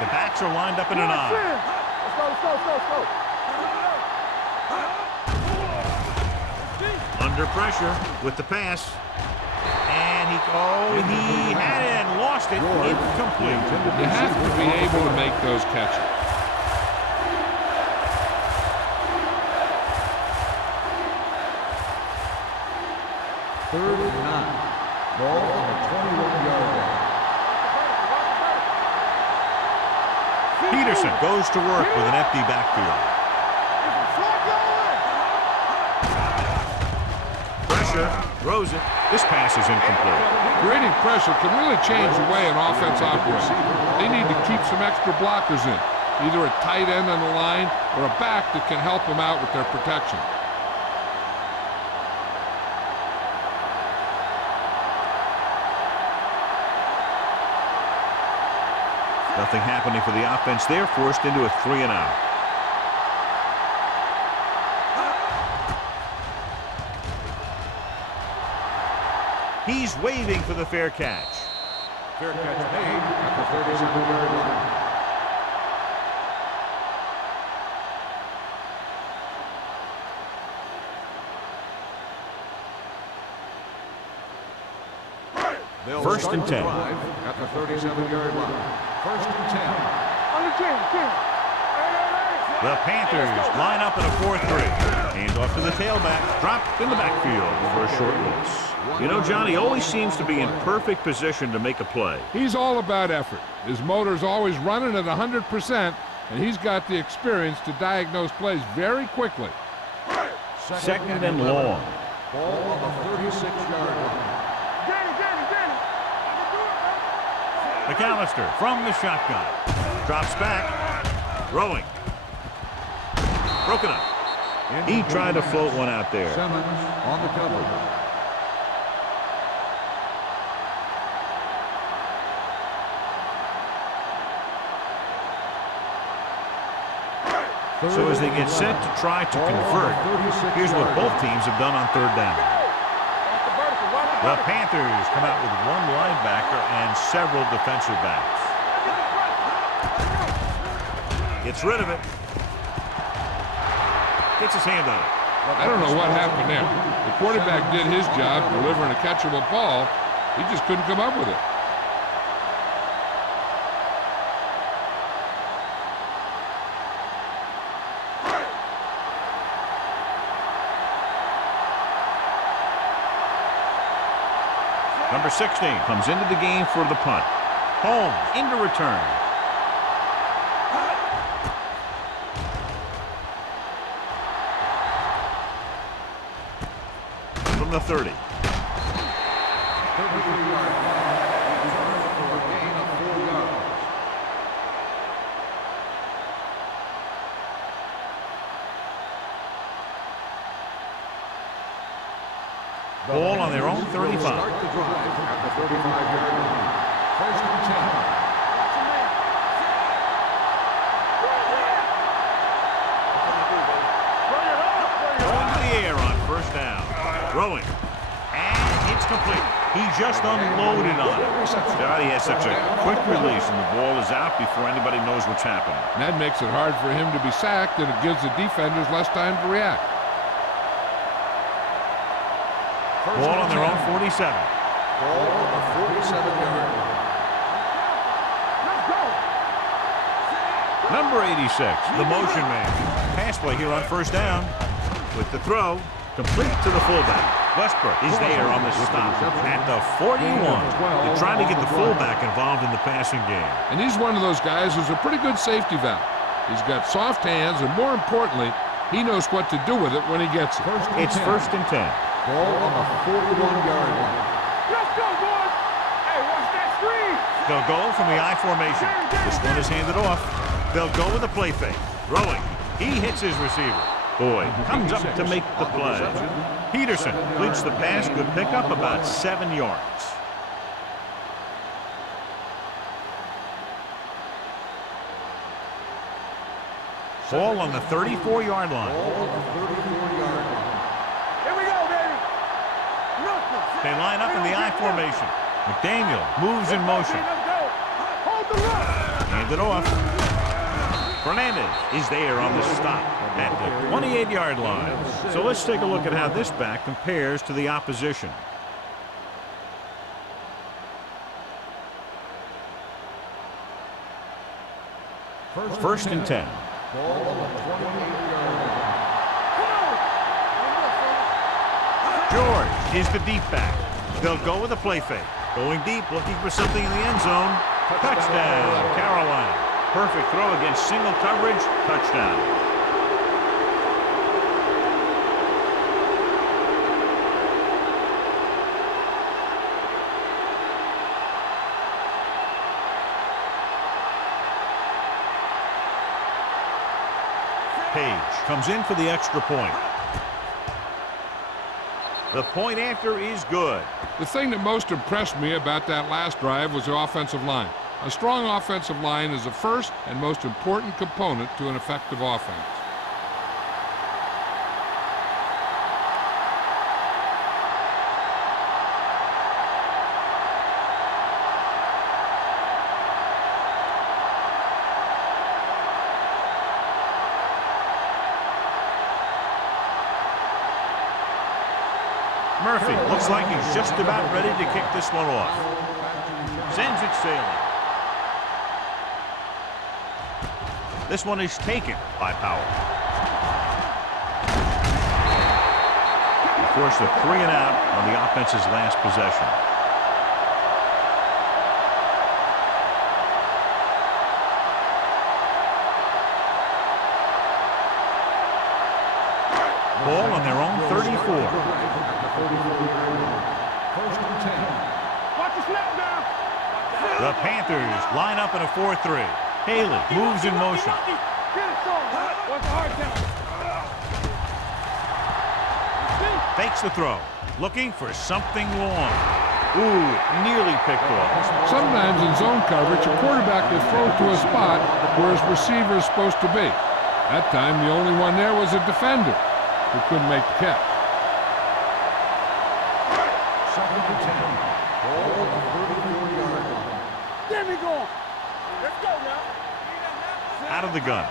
The backs are lined up in an eye. Let's go. Under pressure with the pass. And he had it and lost it. Incomplete. You have to be able to make those catches. Third and 9. Ball on the 21-yard line. Peterson goes to work with an empty backfield. Pressure, throws it. This pass is incomplete. Creating pressure can really change the way an offense operates. They need to keep some extra blockers in, either a tight end on the line or a back that can help them out with their protection. Nothing happening for the offense there, forced into a 3-and-out. He's waving for the fair catch. Fair catch made at the 37-yard line. First and 10. At the 37-yard line. First and 10. On the 10. The Panthers line up in a 4-3. Hand off to the tailback. Dropped in the backfield for a short loss. You know, Johnny always seems to be in perfect position to make a play. He's all about effort. His motor's always running at 100%, and he's got the experience to diagnose plays very quickly. Second and long. Ball on the 36-yard line. McAllister from the shotgun. Drops back. Throwing. Broken up. He tried to float one out there. Simmons on the cover. So as they get set to try to convert, here's what both teams have done on third down. The Panthers come out with one linebacker and several defensive backs. Gets rid of it. Gets his hand on it. I don't know what happened there. The quarterback did his job delivering a catchable ball. He just couldn't come up with it. Number 16 comes into the game for the punt. Holmes into return. From the 30. 33-yard line. Return for a gain of 4 yards. Ball on their own 35. Start the drive at the 35-yard line. First and 10. Going to the first down. Throwing. And it's complete. He just unloaded on it. God, he has such a quick release, and the ball is out before anybody knows what's happening. And that makes it hard for him to be sacked, and it gives the defenders less time to react. Ball on their own 47. Ball on the 47-yard line. Number 86, the motion man. Pass play here on first down. With the throw, complete to the fullback. Westbrook is there on the stop at the 41. They're trying to get the fullback involved in the passing game. And he's one of those guys who's a pretty good safety valve. He's got soft hands, and more importantly, he knows what to do with it when he gets it. It's first and 10. Ball on the 41-yard line. Let's go, boys. Hey, watch that screen. They'll go from the I formation. This one is handed off. They'll go with a play fake. Throwing. He hits his receiver. Boyd comes up to make the play. Peterson completes the pass. Good pickup, about 7 yards. Ball on the 34-yard line. Ball on the 34-yard line. Here we go, baby. Nothing. They line up in the I formation. McDaniel moves in motion. Let's go. Hold the run. Handed off. Fernandez is there on the stop at the 28-yard line. So let's take a look at how this back compares to the opposition. First and 10. Ball on the 28-yard line. George is the deep back. They'll go with a play fake. Going deep, looking for something in the end zone. Touchdown, Carolina. Perfect throw against single coverage. Touchdown. Page comes in for the extra point. The point after is good. The thing that most impressed me about that last drive was the offensive line. A strong offensive line is the first and most important component to an effective offense. Murphy looks like he's just about ready to kick this one off. Sends it sailing. This one is taken by Powell. He forced a 3 and out on the offense's last possession. Ball on their own 34. First and 10. Watch the snap down. The Panthers line up in a 4-3. Haley moves in motion. Get it, son. Watch the hard count. Fakes the throw. Looking for something long. Ooh, nearly picked off. Sometimes in zone coverage, a quarterback will throw to a spot where his receiver is supposed to be. That time, the only one there was a defender who couldn't make the catch. Second and 10. Ball on the 34-yard line. There we go. Let's go now. Out of the gun.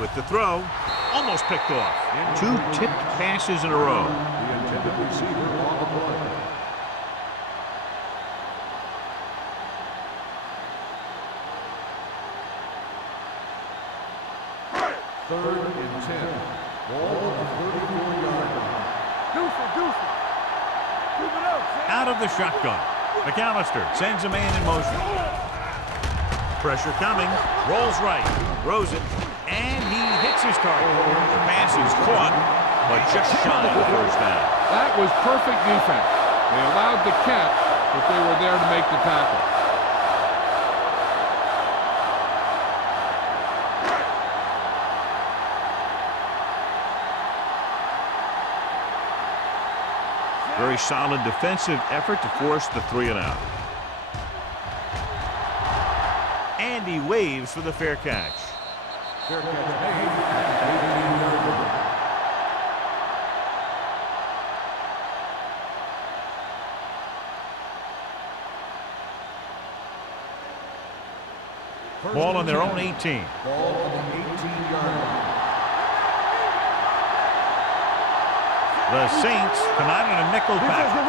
With the throw, almost picked off. 2 tipped passes in a row. The intended receiver on the play. Third and 10. Ball on the 34-yard line. Deuce it. Keep it up. Out of the shotgun. McAllister sends a man in motion. Pressure coming. Rolls right. Throws it. And he hits his target. The pass is caught, but just shy of the first down. That was perfect defense. They allowed the catch, but they were there to make the tackle. Very solid defensive effort to force the 3 and out. And he waves for the fair catch. Fair catch made at the 18-yard line. Ball on their own 18. Ball on the 18-yard line. The Saints come out in a nickel package.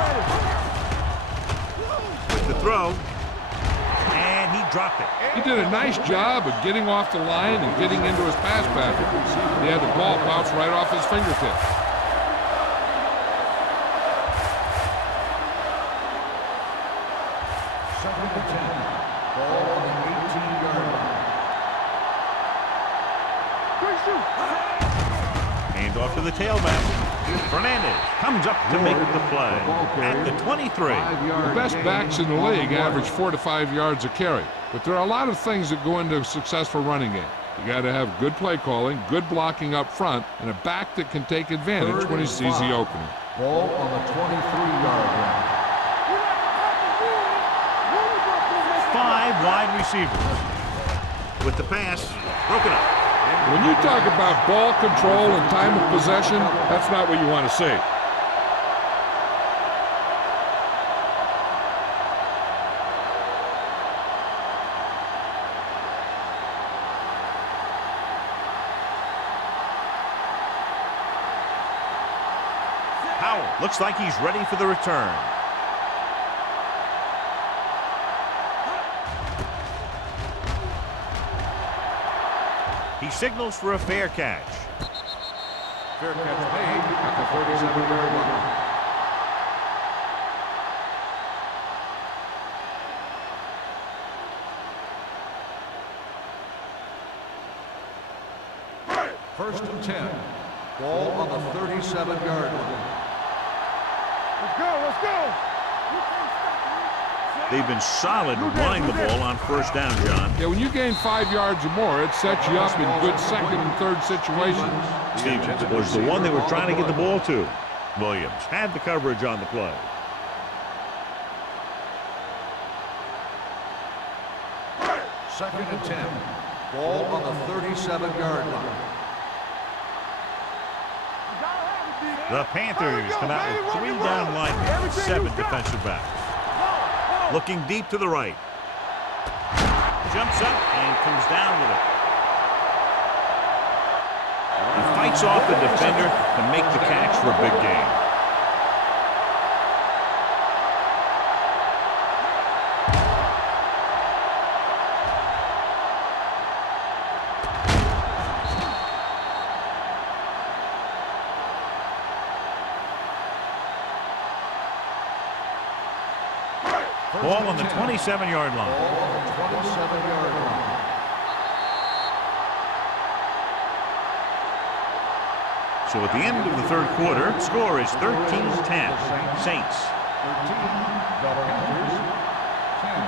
With the throw. And he dropped it. He did a nice job of getting off the line and getting into his pass package. He had the ball bounce right off his fingertips. Second and 10. Ball on the 18-yard line. Hand off to the tailback. Fernandez comes up to make the play at the 23. The best backs in the league average 4 to 5 yards a carry. But there are a lot of things that go into a successful running game. You got to have good play calling, good blocking up front, and a back that can take advantage when he sees the opening. Ball on the 23-yard line. 5 wide receivers. With the pass broken up. When you talk about ball control and time of possession, that's not what you want to see. Howell looks like he's ready for the return. He signals for a fair catch. Fair catch made at the 37-yard line. First and 10. Ball on the 37-yard line. Let's go, let's go. They've been solid running the ball on first down, John. Yeah, when you gain 5 yards or more, it sets you up in good second and third situations. Stevens was the one they were trying to get the ball to. Williams had the coverage on the play. Second and 10. Ball on the 37-yard line. The Panthers come out with 3 down linemen and 7 defensive backs. Looking deep to the right. Jumps up and comes down with it. He fights off the defender to make the catch for a big gain. Ball on the 27-yard line. Ball on the 27-yard line. So at the end of the third quarter, score is 13-10. Saints. 13. The Panthers. 10.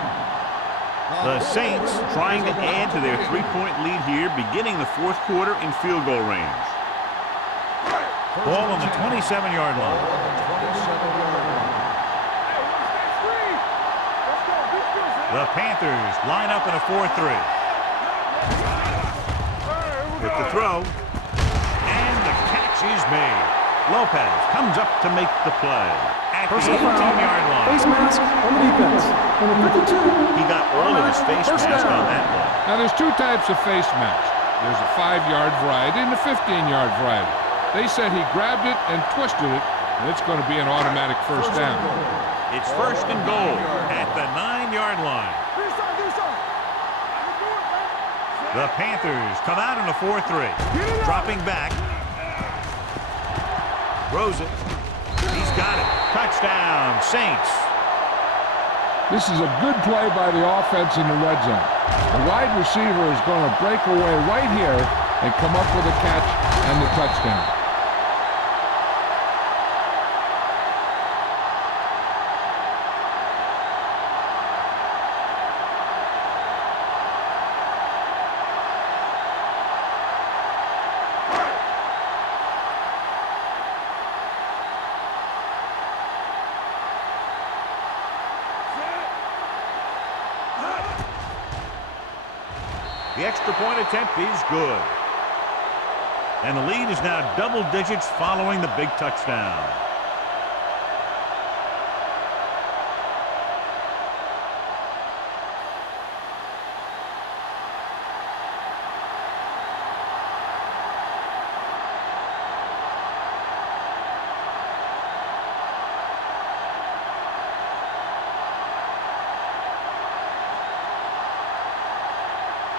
The Saints trying to add to their 3-point lead here, beginning the fourth quarter in field goal range. Ball on the 27-yard line. Ball on the 27-yard line. The Panthers line up in a 4-3. With the throw. And the catch is made. Lopez comes up to make the play at the 18-yard line. Face mask on the defense. Number 52. He got all of his face mask on that one. Now, there's 2 types of face mask. There's a 5-yard variety and a 15-yard variety. They said he grabbed it and twisted it, and it's going to be an automatic first down. It's first and goal at the 9-yard line. The Panthers come out in a 4-3. Dropping back. Throws it. He's got it. Touchdown, Saints. This is a good play by the offense in the red zone. The wide receiver is going to break away right here and come up with a catch and the touchdown. The extra point attempt is good. And the lead is now double digits following the big touchdown.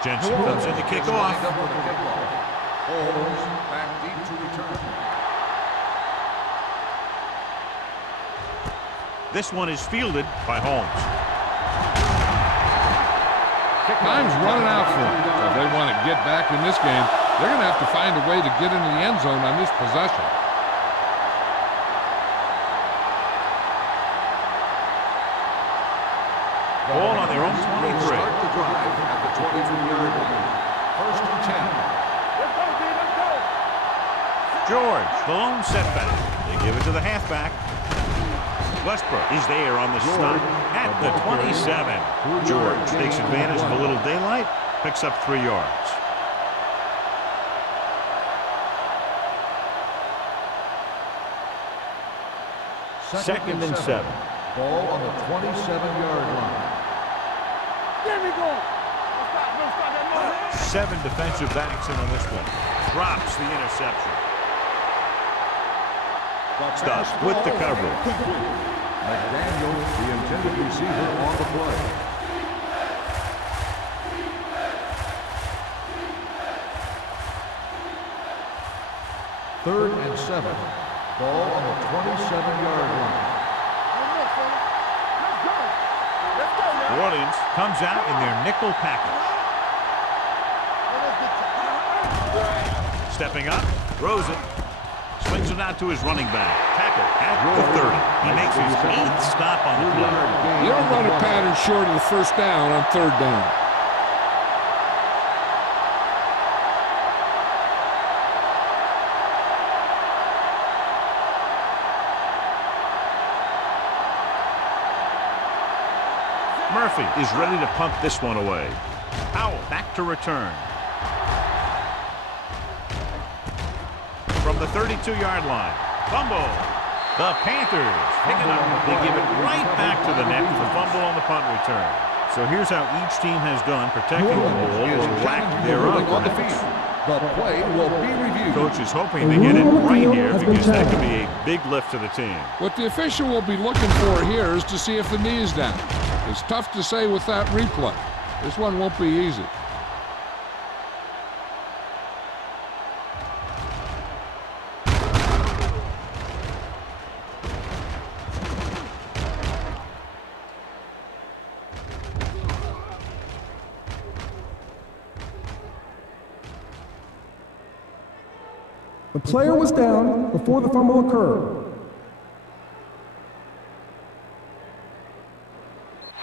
Jensen comes in to kick off. Lined up for the kickoff. Holmes back deep to return. This one is fielded by Holmes. Time's running out for them. So if they want to get back in this game, they're going to have to find a way to get into the end zone on this possession. Ball on their own 23. Start the drive at the 23-yard line. First and 10. Let's go, D, let's go. George, the lone setback. They give it to the halfback. Westbrook is there on the stop at the 27. George takes advantage of a little daylight, picks up 3 yards. Second and 7. Ball on the 27-yard line. There we go. Let's stop that move. 7 defensive backs in on this one. Drops the interception. Stuff with the coverage. McDaniel, the intended receiver, on the play. Third and 7. Ball on the 27-yard line. Let's go. Let's go, man. New Orleans comes out in their nickel package. Stepping up, throws it. Swings it out to his running back. Tackle at the 30. He makes his 8th stop on the play. You don't run a pattern short of the first down on third down. Murphy is ready to punt this one away. Powell back to return. From the 32-yard line. Fumble. The Panthers pick it up. They give it right back to the net for fumble on the punt return. So here's how each team has done protecting the ball or lack thereof. On the field. The play will be reviewed. Coach is hoping to get it right here because that could be a big lift to the team. What the official will be looking for here is to see if the knee is down. It's tough to say with that replay. This one won't be easy. The player was down before the fumble occurred.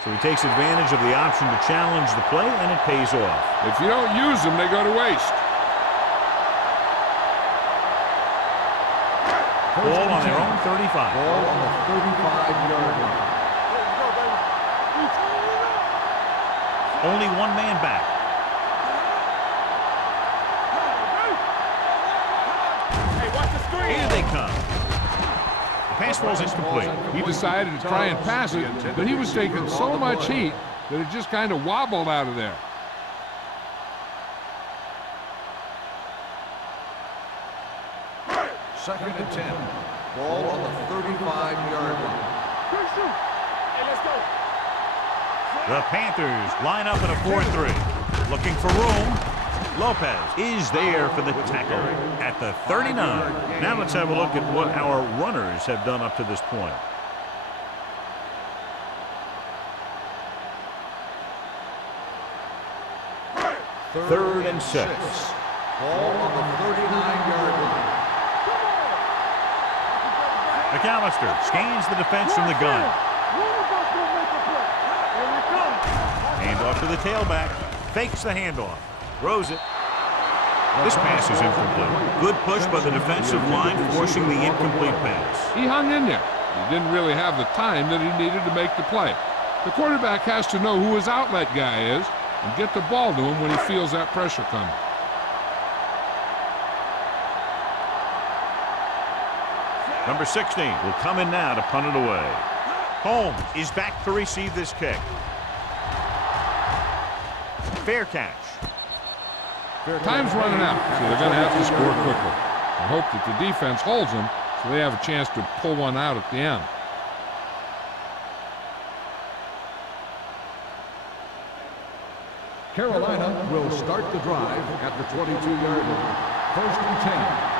So he takes advantage of the option to challenge the play, and it pays off. If you don't use them, they go to waste. Ball on their own 35. Ball on the 35-yard line. Let's go, baby. Only one man back. Hey, watch the screen. Here they come. The pass ball's incomplete. He decided to try and pass it, but he was taking so much heat that it just kind of wobbled out of there. Second and 10. Ball on the 35-yard line. Hey, let's go. The Panthers line up in a 4-3. Looking for room. Lopez is there for the tackle at the 39. Now let's have a look at what our runners have done up to this point. Third and 6. Ball on the 39-yard line. McAllister scans the defense from the gun. Hand off to the tailback. Fakes the handoff. Throws it. This pass is incomplete. Good push by the defensive line, forcing the incomplete pass. He hung in there. He didn't really have the time that he needed to make the play. The quarterback has to know who his outlet guy is and get the ball to him when he feels that pressure coming. Number 16 will come in now to punt it away. Holmes is back to receive this kick. Fair catch. Time's running out, so they're going to have to score quickly. I hope that the defense holds them so they have a chance to pull one out at the end. Carolina will start the drive at the 22-yard line. 1st and 10.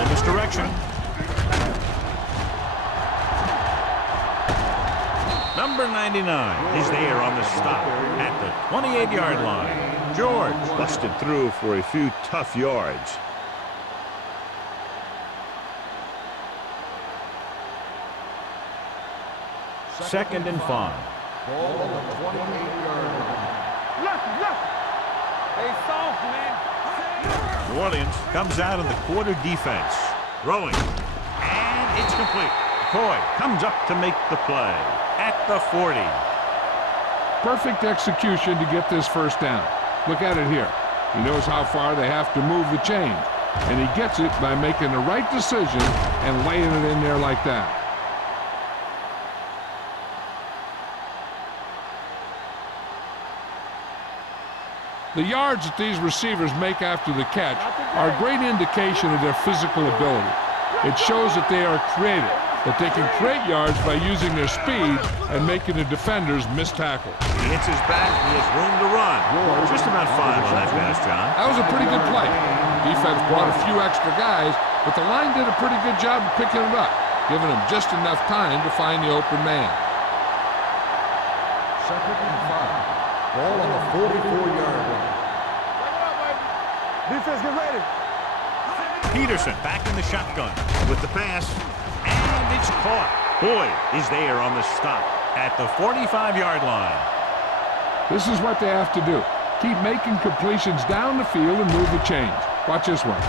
In this direction. Number 99 is there on the stop at the 28-yard line. George busted through for a few tough yards. Second and 5. Ball on the 28-yard line. Hey, soft, man. New Orleans comes out in the quarter defense. Throwing. And it's complete. McCoy comes up to make the play at the 40. Perfect execution to get this first down. Look at it here. He knows how far they have to move the chain, and he gets it by making the right decision and laying it in there like that. The yards that these receivers make after the catch are a great indication of their physical ability. It shows that they are creative, that they can create yards by using their speed and making the defenders miss tackles. He hits his back. He has room to run. Just about 5 on that pass, John. That was a pretty good play. Defense brought a few extra guys, but the line did a pretty good job of picking it up, giving them just enough time to find the open man. 2nd and 5. Ball on the 44-yard line. Defense, get ready. Peterson back in the shotgun with the pass. And it's caught. Boyd is there on the stop at the 45-yard line. This is what they have to do. Keep making completions down the field and move the chains. Watch this one.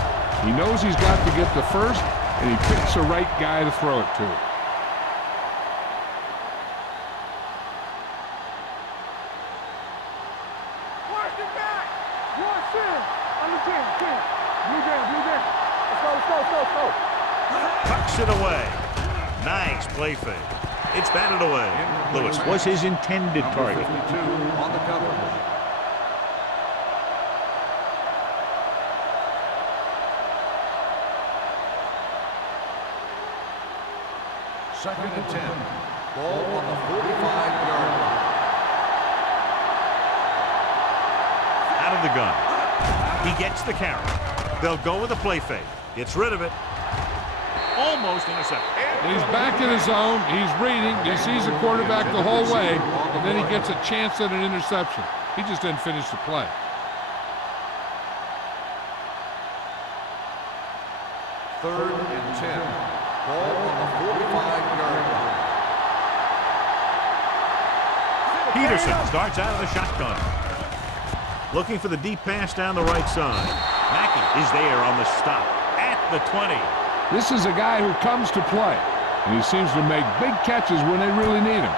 He knows he's got to get the first, and he picks the right guy to throw it to. Tucks it away. Nice play fake. It's batted away. Lewis was his intended target. 52 on the cover. Second and 10. Ball on the 45-yard line. Out of the gun. He gets the carry. They'll go with a play fake. Gets rid of it. Almost intercepted. He's back in his zone. He's reading. He sees the quarterback the whole way, and then he gets a chance at an interception. He just didn't finish the play. Third and 10. Ball on the 45-yard line. Peterson starts out of the shotgun. Looking for the deep pass down the right side. Mackey is there on the stop at the 20. This is a guy who comes to play, and he seems to make big catches when they really need him.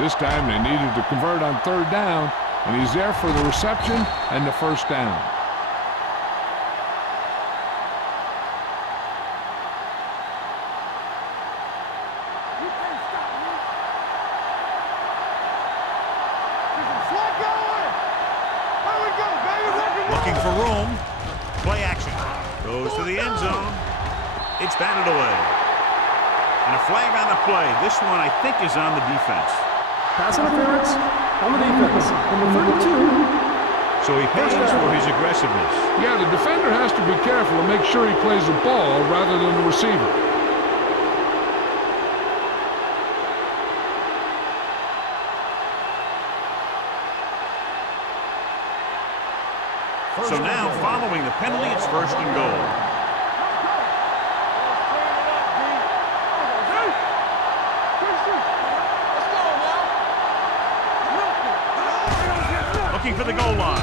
This time they needed to convert on 3rd down, and he's there for the reception and the first down. Looking for room. Play action. Goes to the end zone. It's batted away. And a flag on the play. This one, I think, is on the defense. Pass interference on the defense. Number 32. So he pays for his aggressiveness. Yeah, the defender has to be careful to make sure he plays the ball rather than the receiver. So now, following the penalty, it's 1st and goal. Looking for the goal line.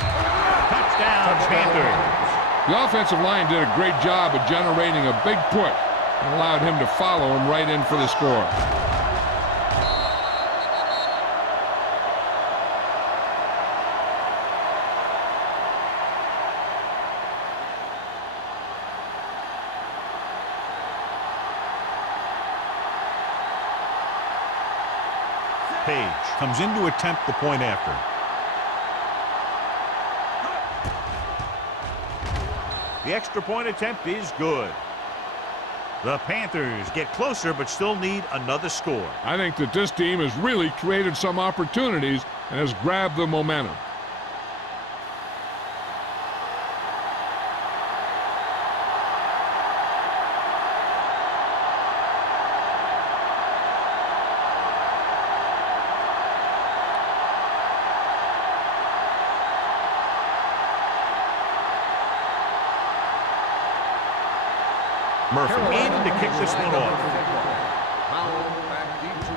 Touchdown, Panthers. The offensive line did a great job of generating a big push and allowed him to follow him right in for the score. Page comes in to attempt the point after. The extra point attempt is good. The Panthers get closer but still need another score. I think that this team has really created some opportunities and has grabbed the momentum. Murphy in to kick this one off.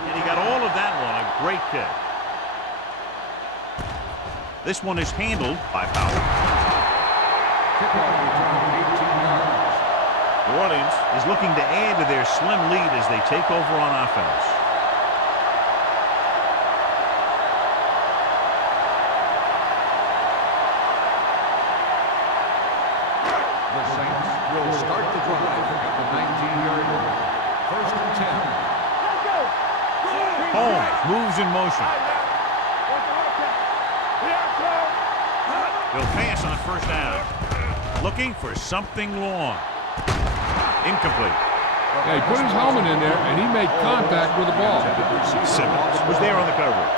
And he got all of that one. A great kick. This one is handled by Powell. New Orleans is looking to add to their slim lead as they take over on offense. The Saints will start the drive at the 19-yard line. 1st and 10. Holmes moves in motion. He'll pass on 1st down. Looking for something long. Incomplete. Yeah, he put his helmet in there, and he made contact with the ball. Simmons was there on the coverage.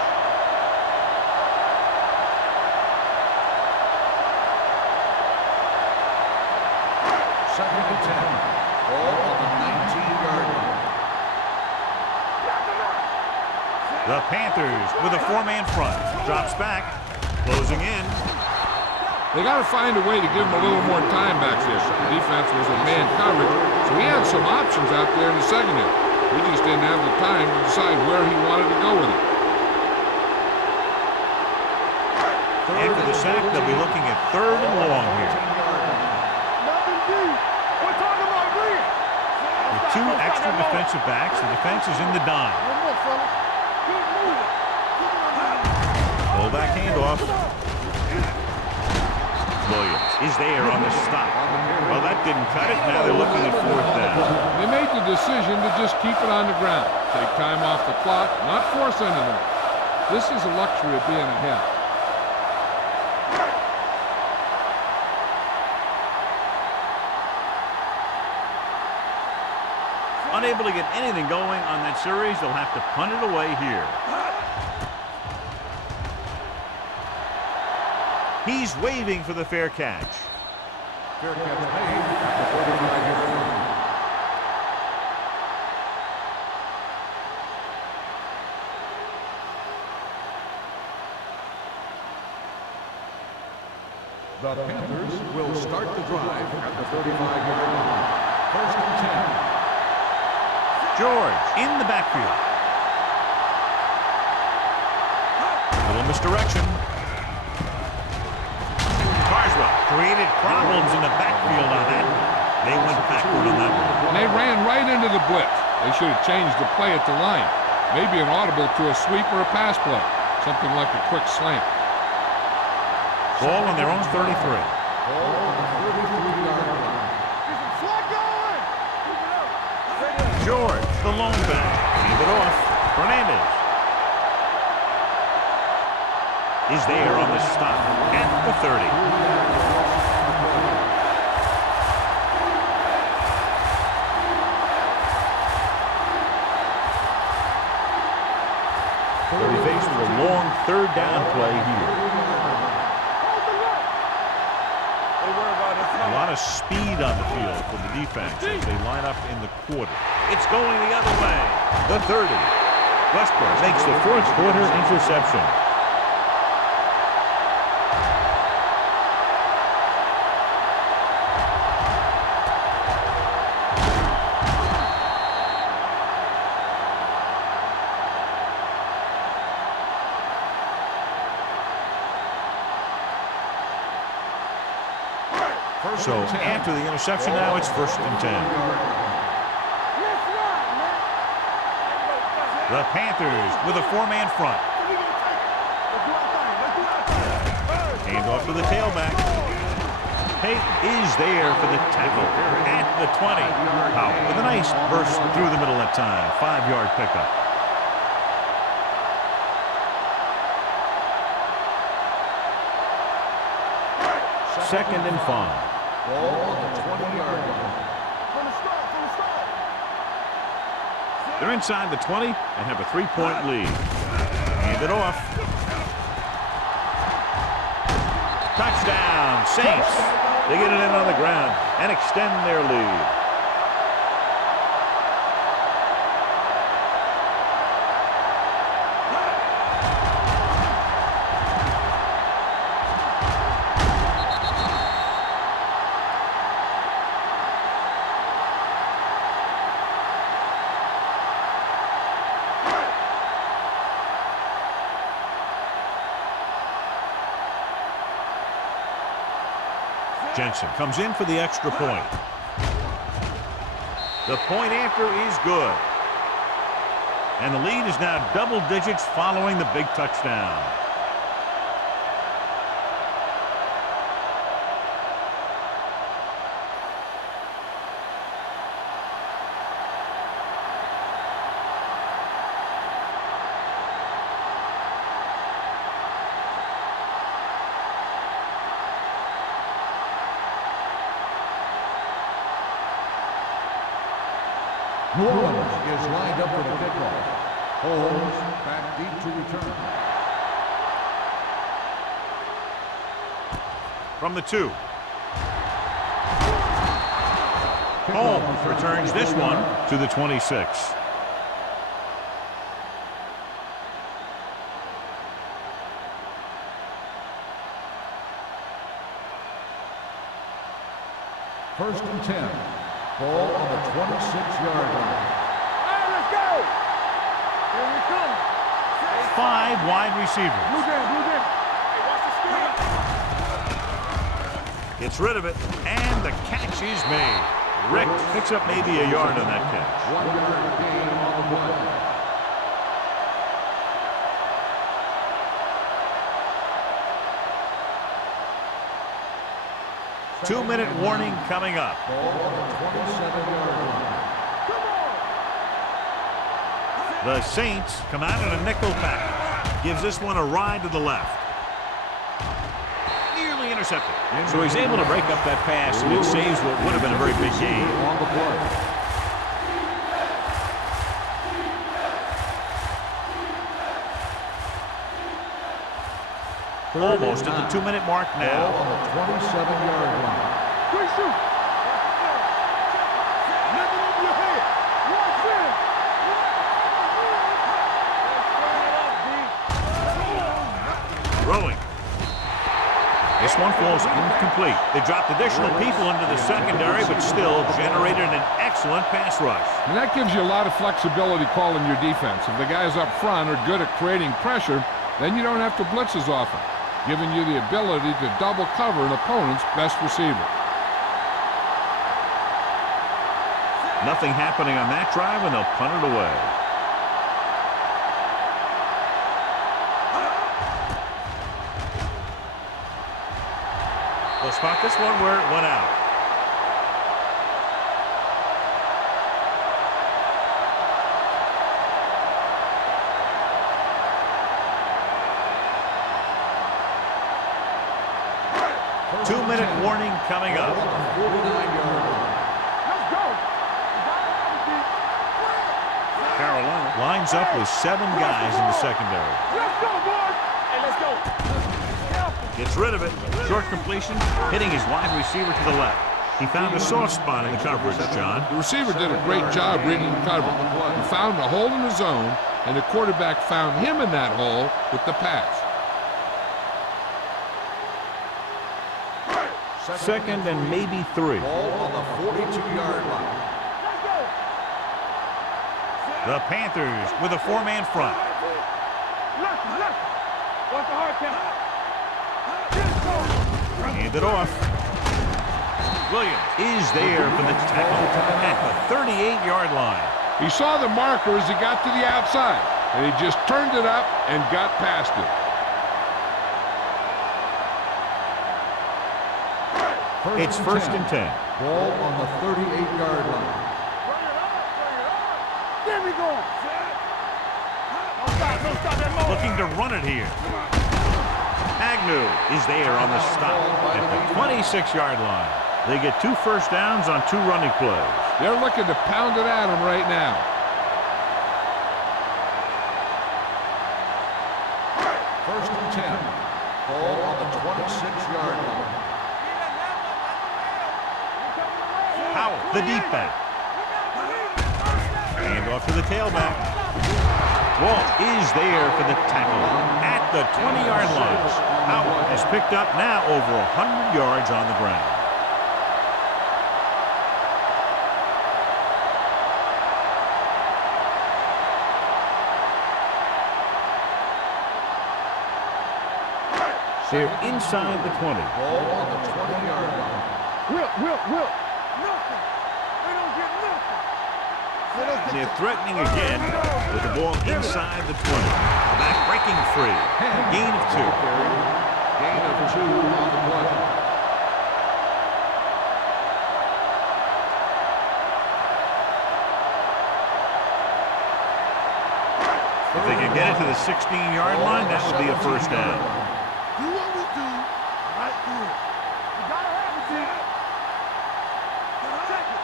Second and 10. Ball on the 19-yard line. The Panthers with a 4-man front. Drops back. Closing in. They got to find a way to give him a little more time back there. The defense was in man coverage, so he had some options out there in the secondary. He just didn't have the time to decide where he wanted to go with it. After the sack, they'll be looking at 3rd and long here. With 2 extra defensive backs, the defense is in the dime. Fullback handoff. Williams is there on the stop. Well, that didn't cut it. Now they're looking at 4th down. They made the decision to just keep it on the ground. Take time off the clock, not force anything. This is a luxury of being ahead. Unable to get anything going on that series, they'll have to punt it away here. He's waving for the fair catch. Fair catch made at the 45-yard line. The Panthers will start the drive at the 35-yard line. 1st and 10. George in the backfield. Little misdirection. Carswell created problems in the backfield on that. They went backward on that one. And they ran right into the blitz. They should have changed the play at the line. Maybe an audible to a sweep or a pass play. Something like a quick slant. Ball on their own 33. Ball on the 33-yard line. George, the lone back. Hand it off. Fernandez is there on the stop at the 30. They'll be faced with a long 3rd down play here. A lot of speed on the field for the defense as they line up in the quarter. It's going the other way. The 30. Westbrook makes the 4th quarter interception. So after the interception now, it's 1st and 10. The Panthers with a 4-man front. Hand off to the tailback. Pate is there for the tackle at the 20. Powell with a nice burst through the middle that time. 5-yard pickup. Second and 5. Ball on the 20-yard line. They're inside the 20 and have a 3-point lead. Hand it off. Touchdown, Saints. They get it in on the ground and extend their lead. Jensen comes in for the extra point. The point after is good. And the lead is now double digits following the big touchdown. New Orleans is lined up for the kickoff. Holmes back deep to return. From the 2. Holmes returns this one to the 26. First and 10. Ball on the 26-yard line. All right, let's go. Here we come. 5 wide receivers. Blue game, blue game. Hey, watch the screen. Gets rid of it, and the catch is made. Rick picks up maybe a yard on that catch. 1-yard gain on the play. Two-minute warning coming up. Ball on the 27-yard line. The Saints come out in a nickel package. Gives this one a ride to the left. Nearly intercepted. So he's able to break up that pass, and it saves what would have been a very big game. On the play. Almost at the 2-minute mark Ball now. on the 27-yard line. Quick shoot. Nothing over your head. Watch it. Throwing. This one falls incomplete. They dropped additional people into the secondary, but still generated an excellent pass rush. And that gives you a lot of flexibility calling your defense. If the guys up front are good at creating pressure, then you don't have to blitz as often, giving you the ability to double cover an opponent's best receiver. Nothing happening on that drive, and they'll punt it away. They'll spot this one where it went out. Two-minute warning coming up. On the 49-yard line. Let's go. Carolina lines up with 7 guys in the secondary. Let's go, boys. Hey, let's go. Gets rid of it. Short completion, hitting his wide receiver to the left. He found a soft spot in the coverage, John. The receiver did a great job reading the coverage. He found a hole in the zone, and the quarterback found him in that hole with the pass. Second and maybe 3. Ball on the 42-yard line. The Panthers with a 4-man front. Left. Watch the hard count. Hand it off. Williams is there for the tackle at the 38-yard line. He saw the marker as he got to the outside, and he just turned it up and got past it. It's first and 10. Ball on the 38-yard line. There we go. Don't stop that moment. Looking to run it here. Agnew is there on the stop at the 26-yard line. They get 2 first downs on 2 running plays. They're looking to pound it at him right now. First and 10. Ball on the 26-yard line. Howell, the deep back. Hand off to the tailback. Ball is there for the tackle at the 20-yard line. Howell has picked up now over 100 yards on the ground. They're inside the 20. Ball on the 20-yard line. Will. Nothing. They don't get nothing. And they're threatening again with the ball inside the 20. Back breaking free. Gain of 2. Gain of 2 on the play. If they can get it to the 16-yard line, that would be a first down. Do what we do right here. You gotta have it, see. Check it.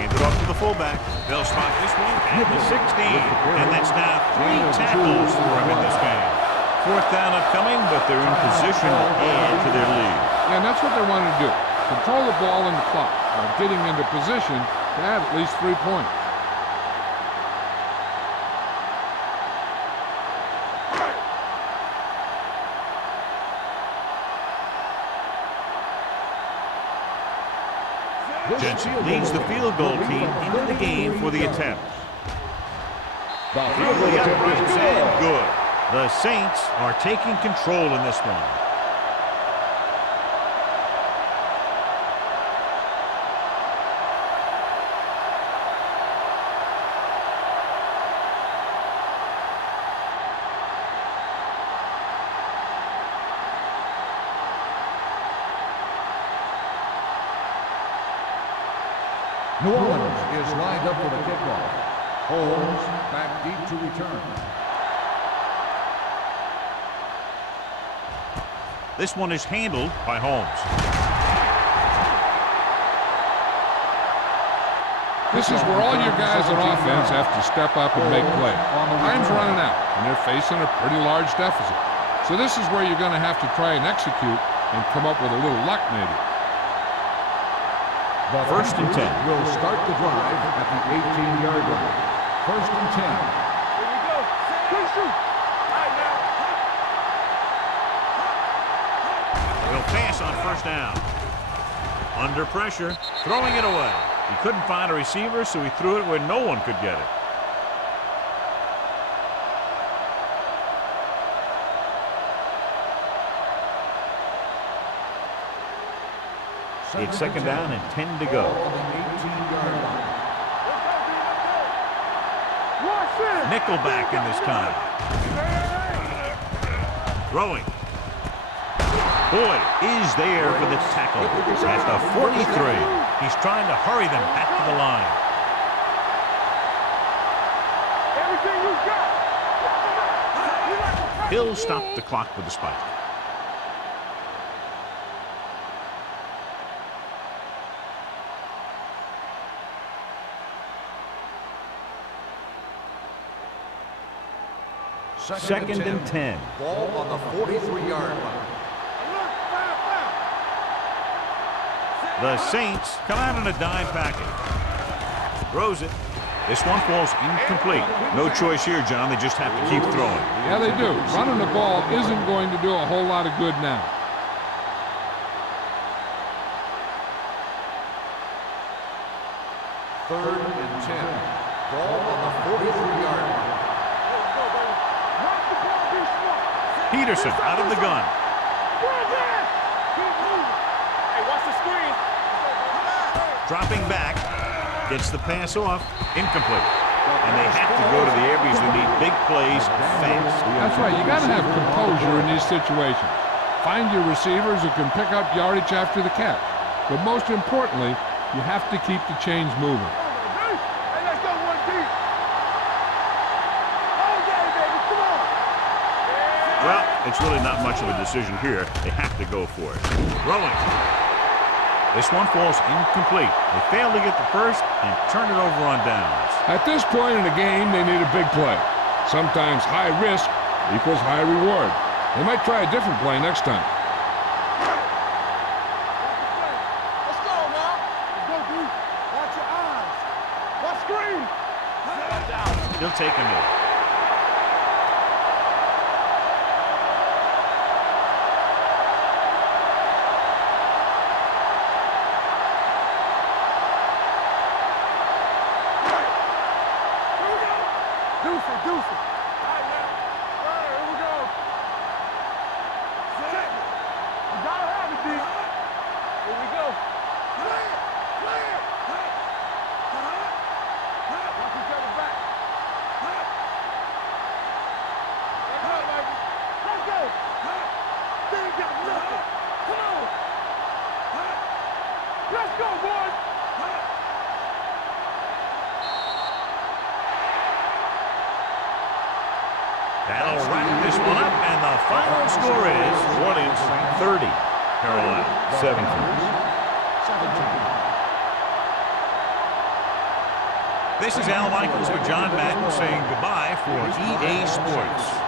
Hand it off to the fullback. They'll spot this one at the 16. And that's now 3 tackles for him in this game. Fourth down upcoming, but they're in position to add to their lead. Yeah, and that's what they want to do. Control the ball and the clock while getting into position to add at least 3 points. Jensen leads the field goal team into the game for the attempt. Through the uprights and good. The Saints are taking control in this one. New Orleans is lined up for the kickoff. Holmes back deep to return. This one is handled by Holmes. This is where all your guys on offense have to step up and make plays. Time's running out, and they're facing a pretty large deficit. So this is where you're going to have to try and execute and come up with a little luck maybe. The first and 10 will start the drive at the 18-yard line. First and 10. Here we go. Quick shoot. All right, now. He'll pass on first down. Under pressure, throwing it away. He couldn't find a receiver, so he threw it where no one could get it. It's second down and 10 to go. Nickel back in this time. Throwing. Boyd is there for the tackle at the 43. He's trying to hurry them back to the line. Everything you got. He'll stop the clock with the spike. Second and 10. Ball on the 43-yard line. The Saints come out in a dime package. Throws it. This one falls incomplete. No choice here, John. They just have to keep throwing. Yeah, they do. Running the ball isn't going to do a whole lot of good now. Third and 10. Ball on the 43-yard line. Peterson out of the gun. Hey, watch the screen. Dropping back. Gets the pass off. Incomplete. And they have to go to the air because they need big plays fast. That's right. You got to have composure in these situations. Find your receivers who can pick up yardage after the catch. But most importantly, you have to keep the chains moving. Hey, let's go one deep. Oh, yeah, baby, come on. Well, it's really not much of a decision here. They have to go for it. Throwing. This one falls incomplete. They fail to get the first and turn it over on downs. At this point in the game, they need a big play. Sometimes high risk, equals high reward. They might try a different play next time. Let's go, man. Let's go, D. Watch your eyes. Watch screen. He'll take a knee. Deuce it. All right, man. All right, here we go. Check it. You gotta have it, D. Here we go. Play it. Watch each other back. Let's go. They ain't got nothing. Come on. Let's go, boys. That'll wrap this one up, and the final score is New Orleans 30, Carolina 17. This is Al Michaels with John Madden saying goodbye for EA Sports.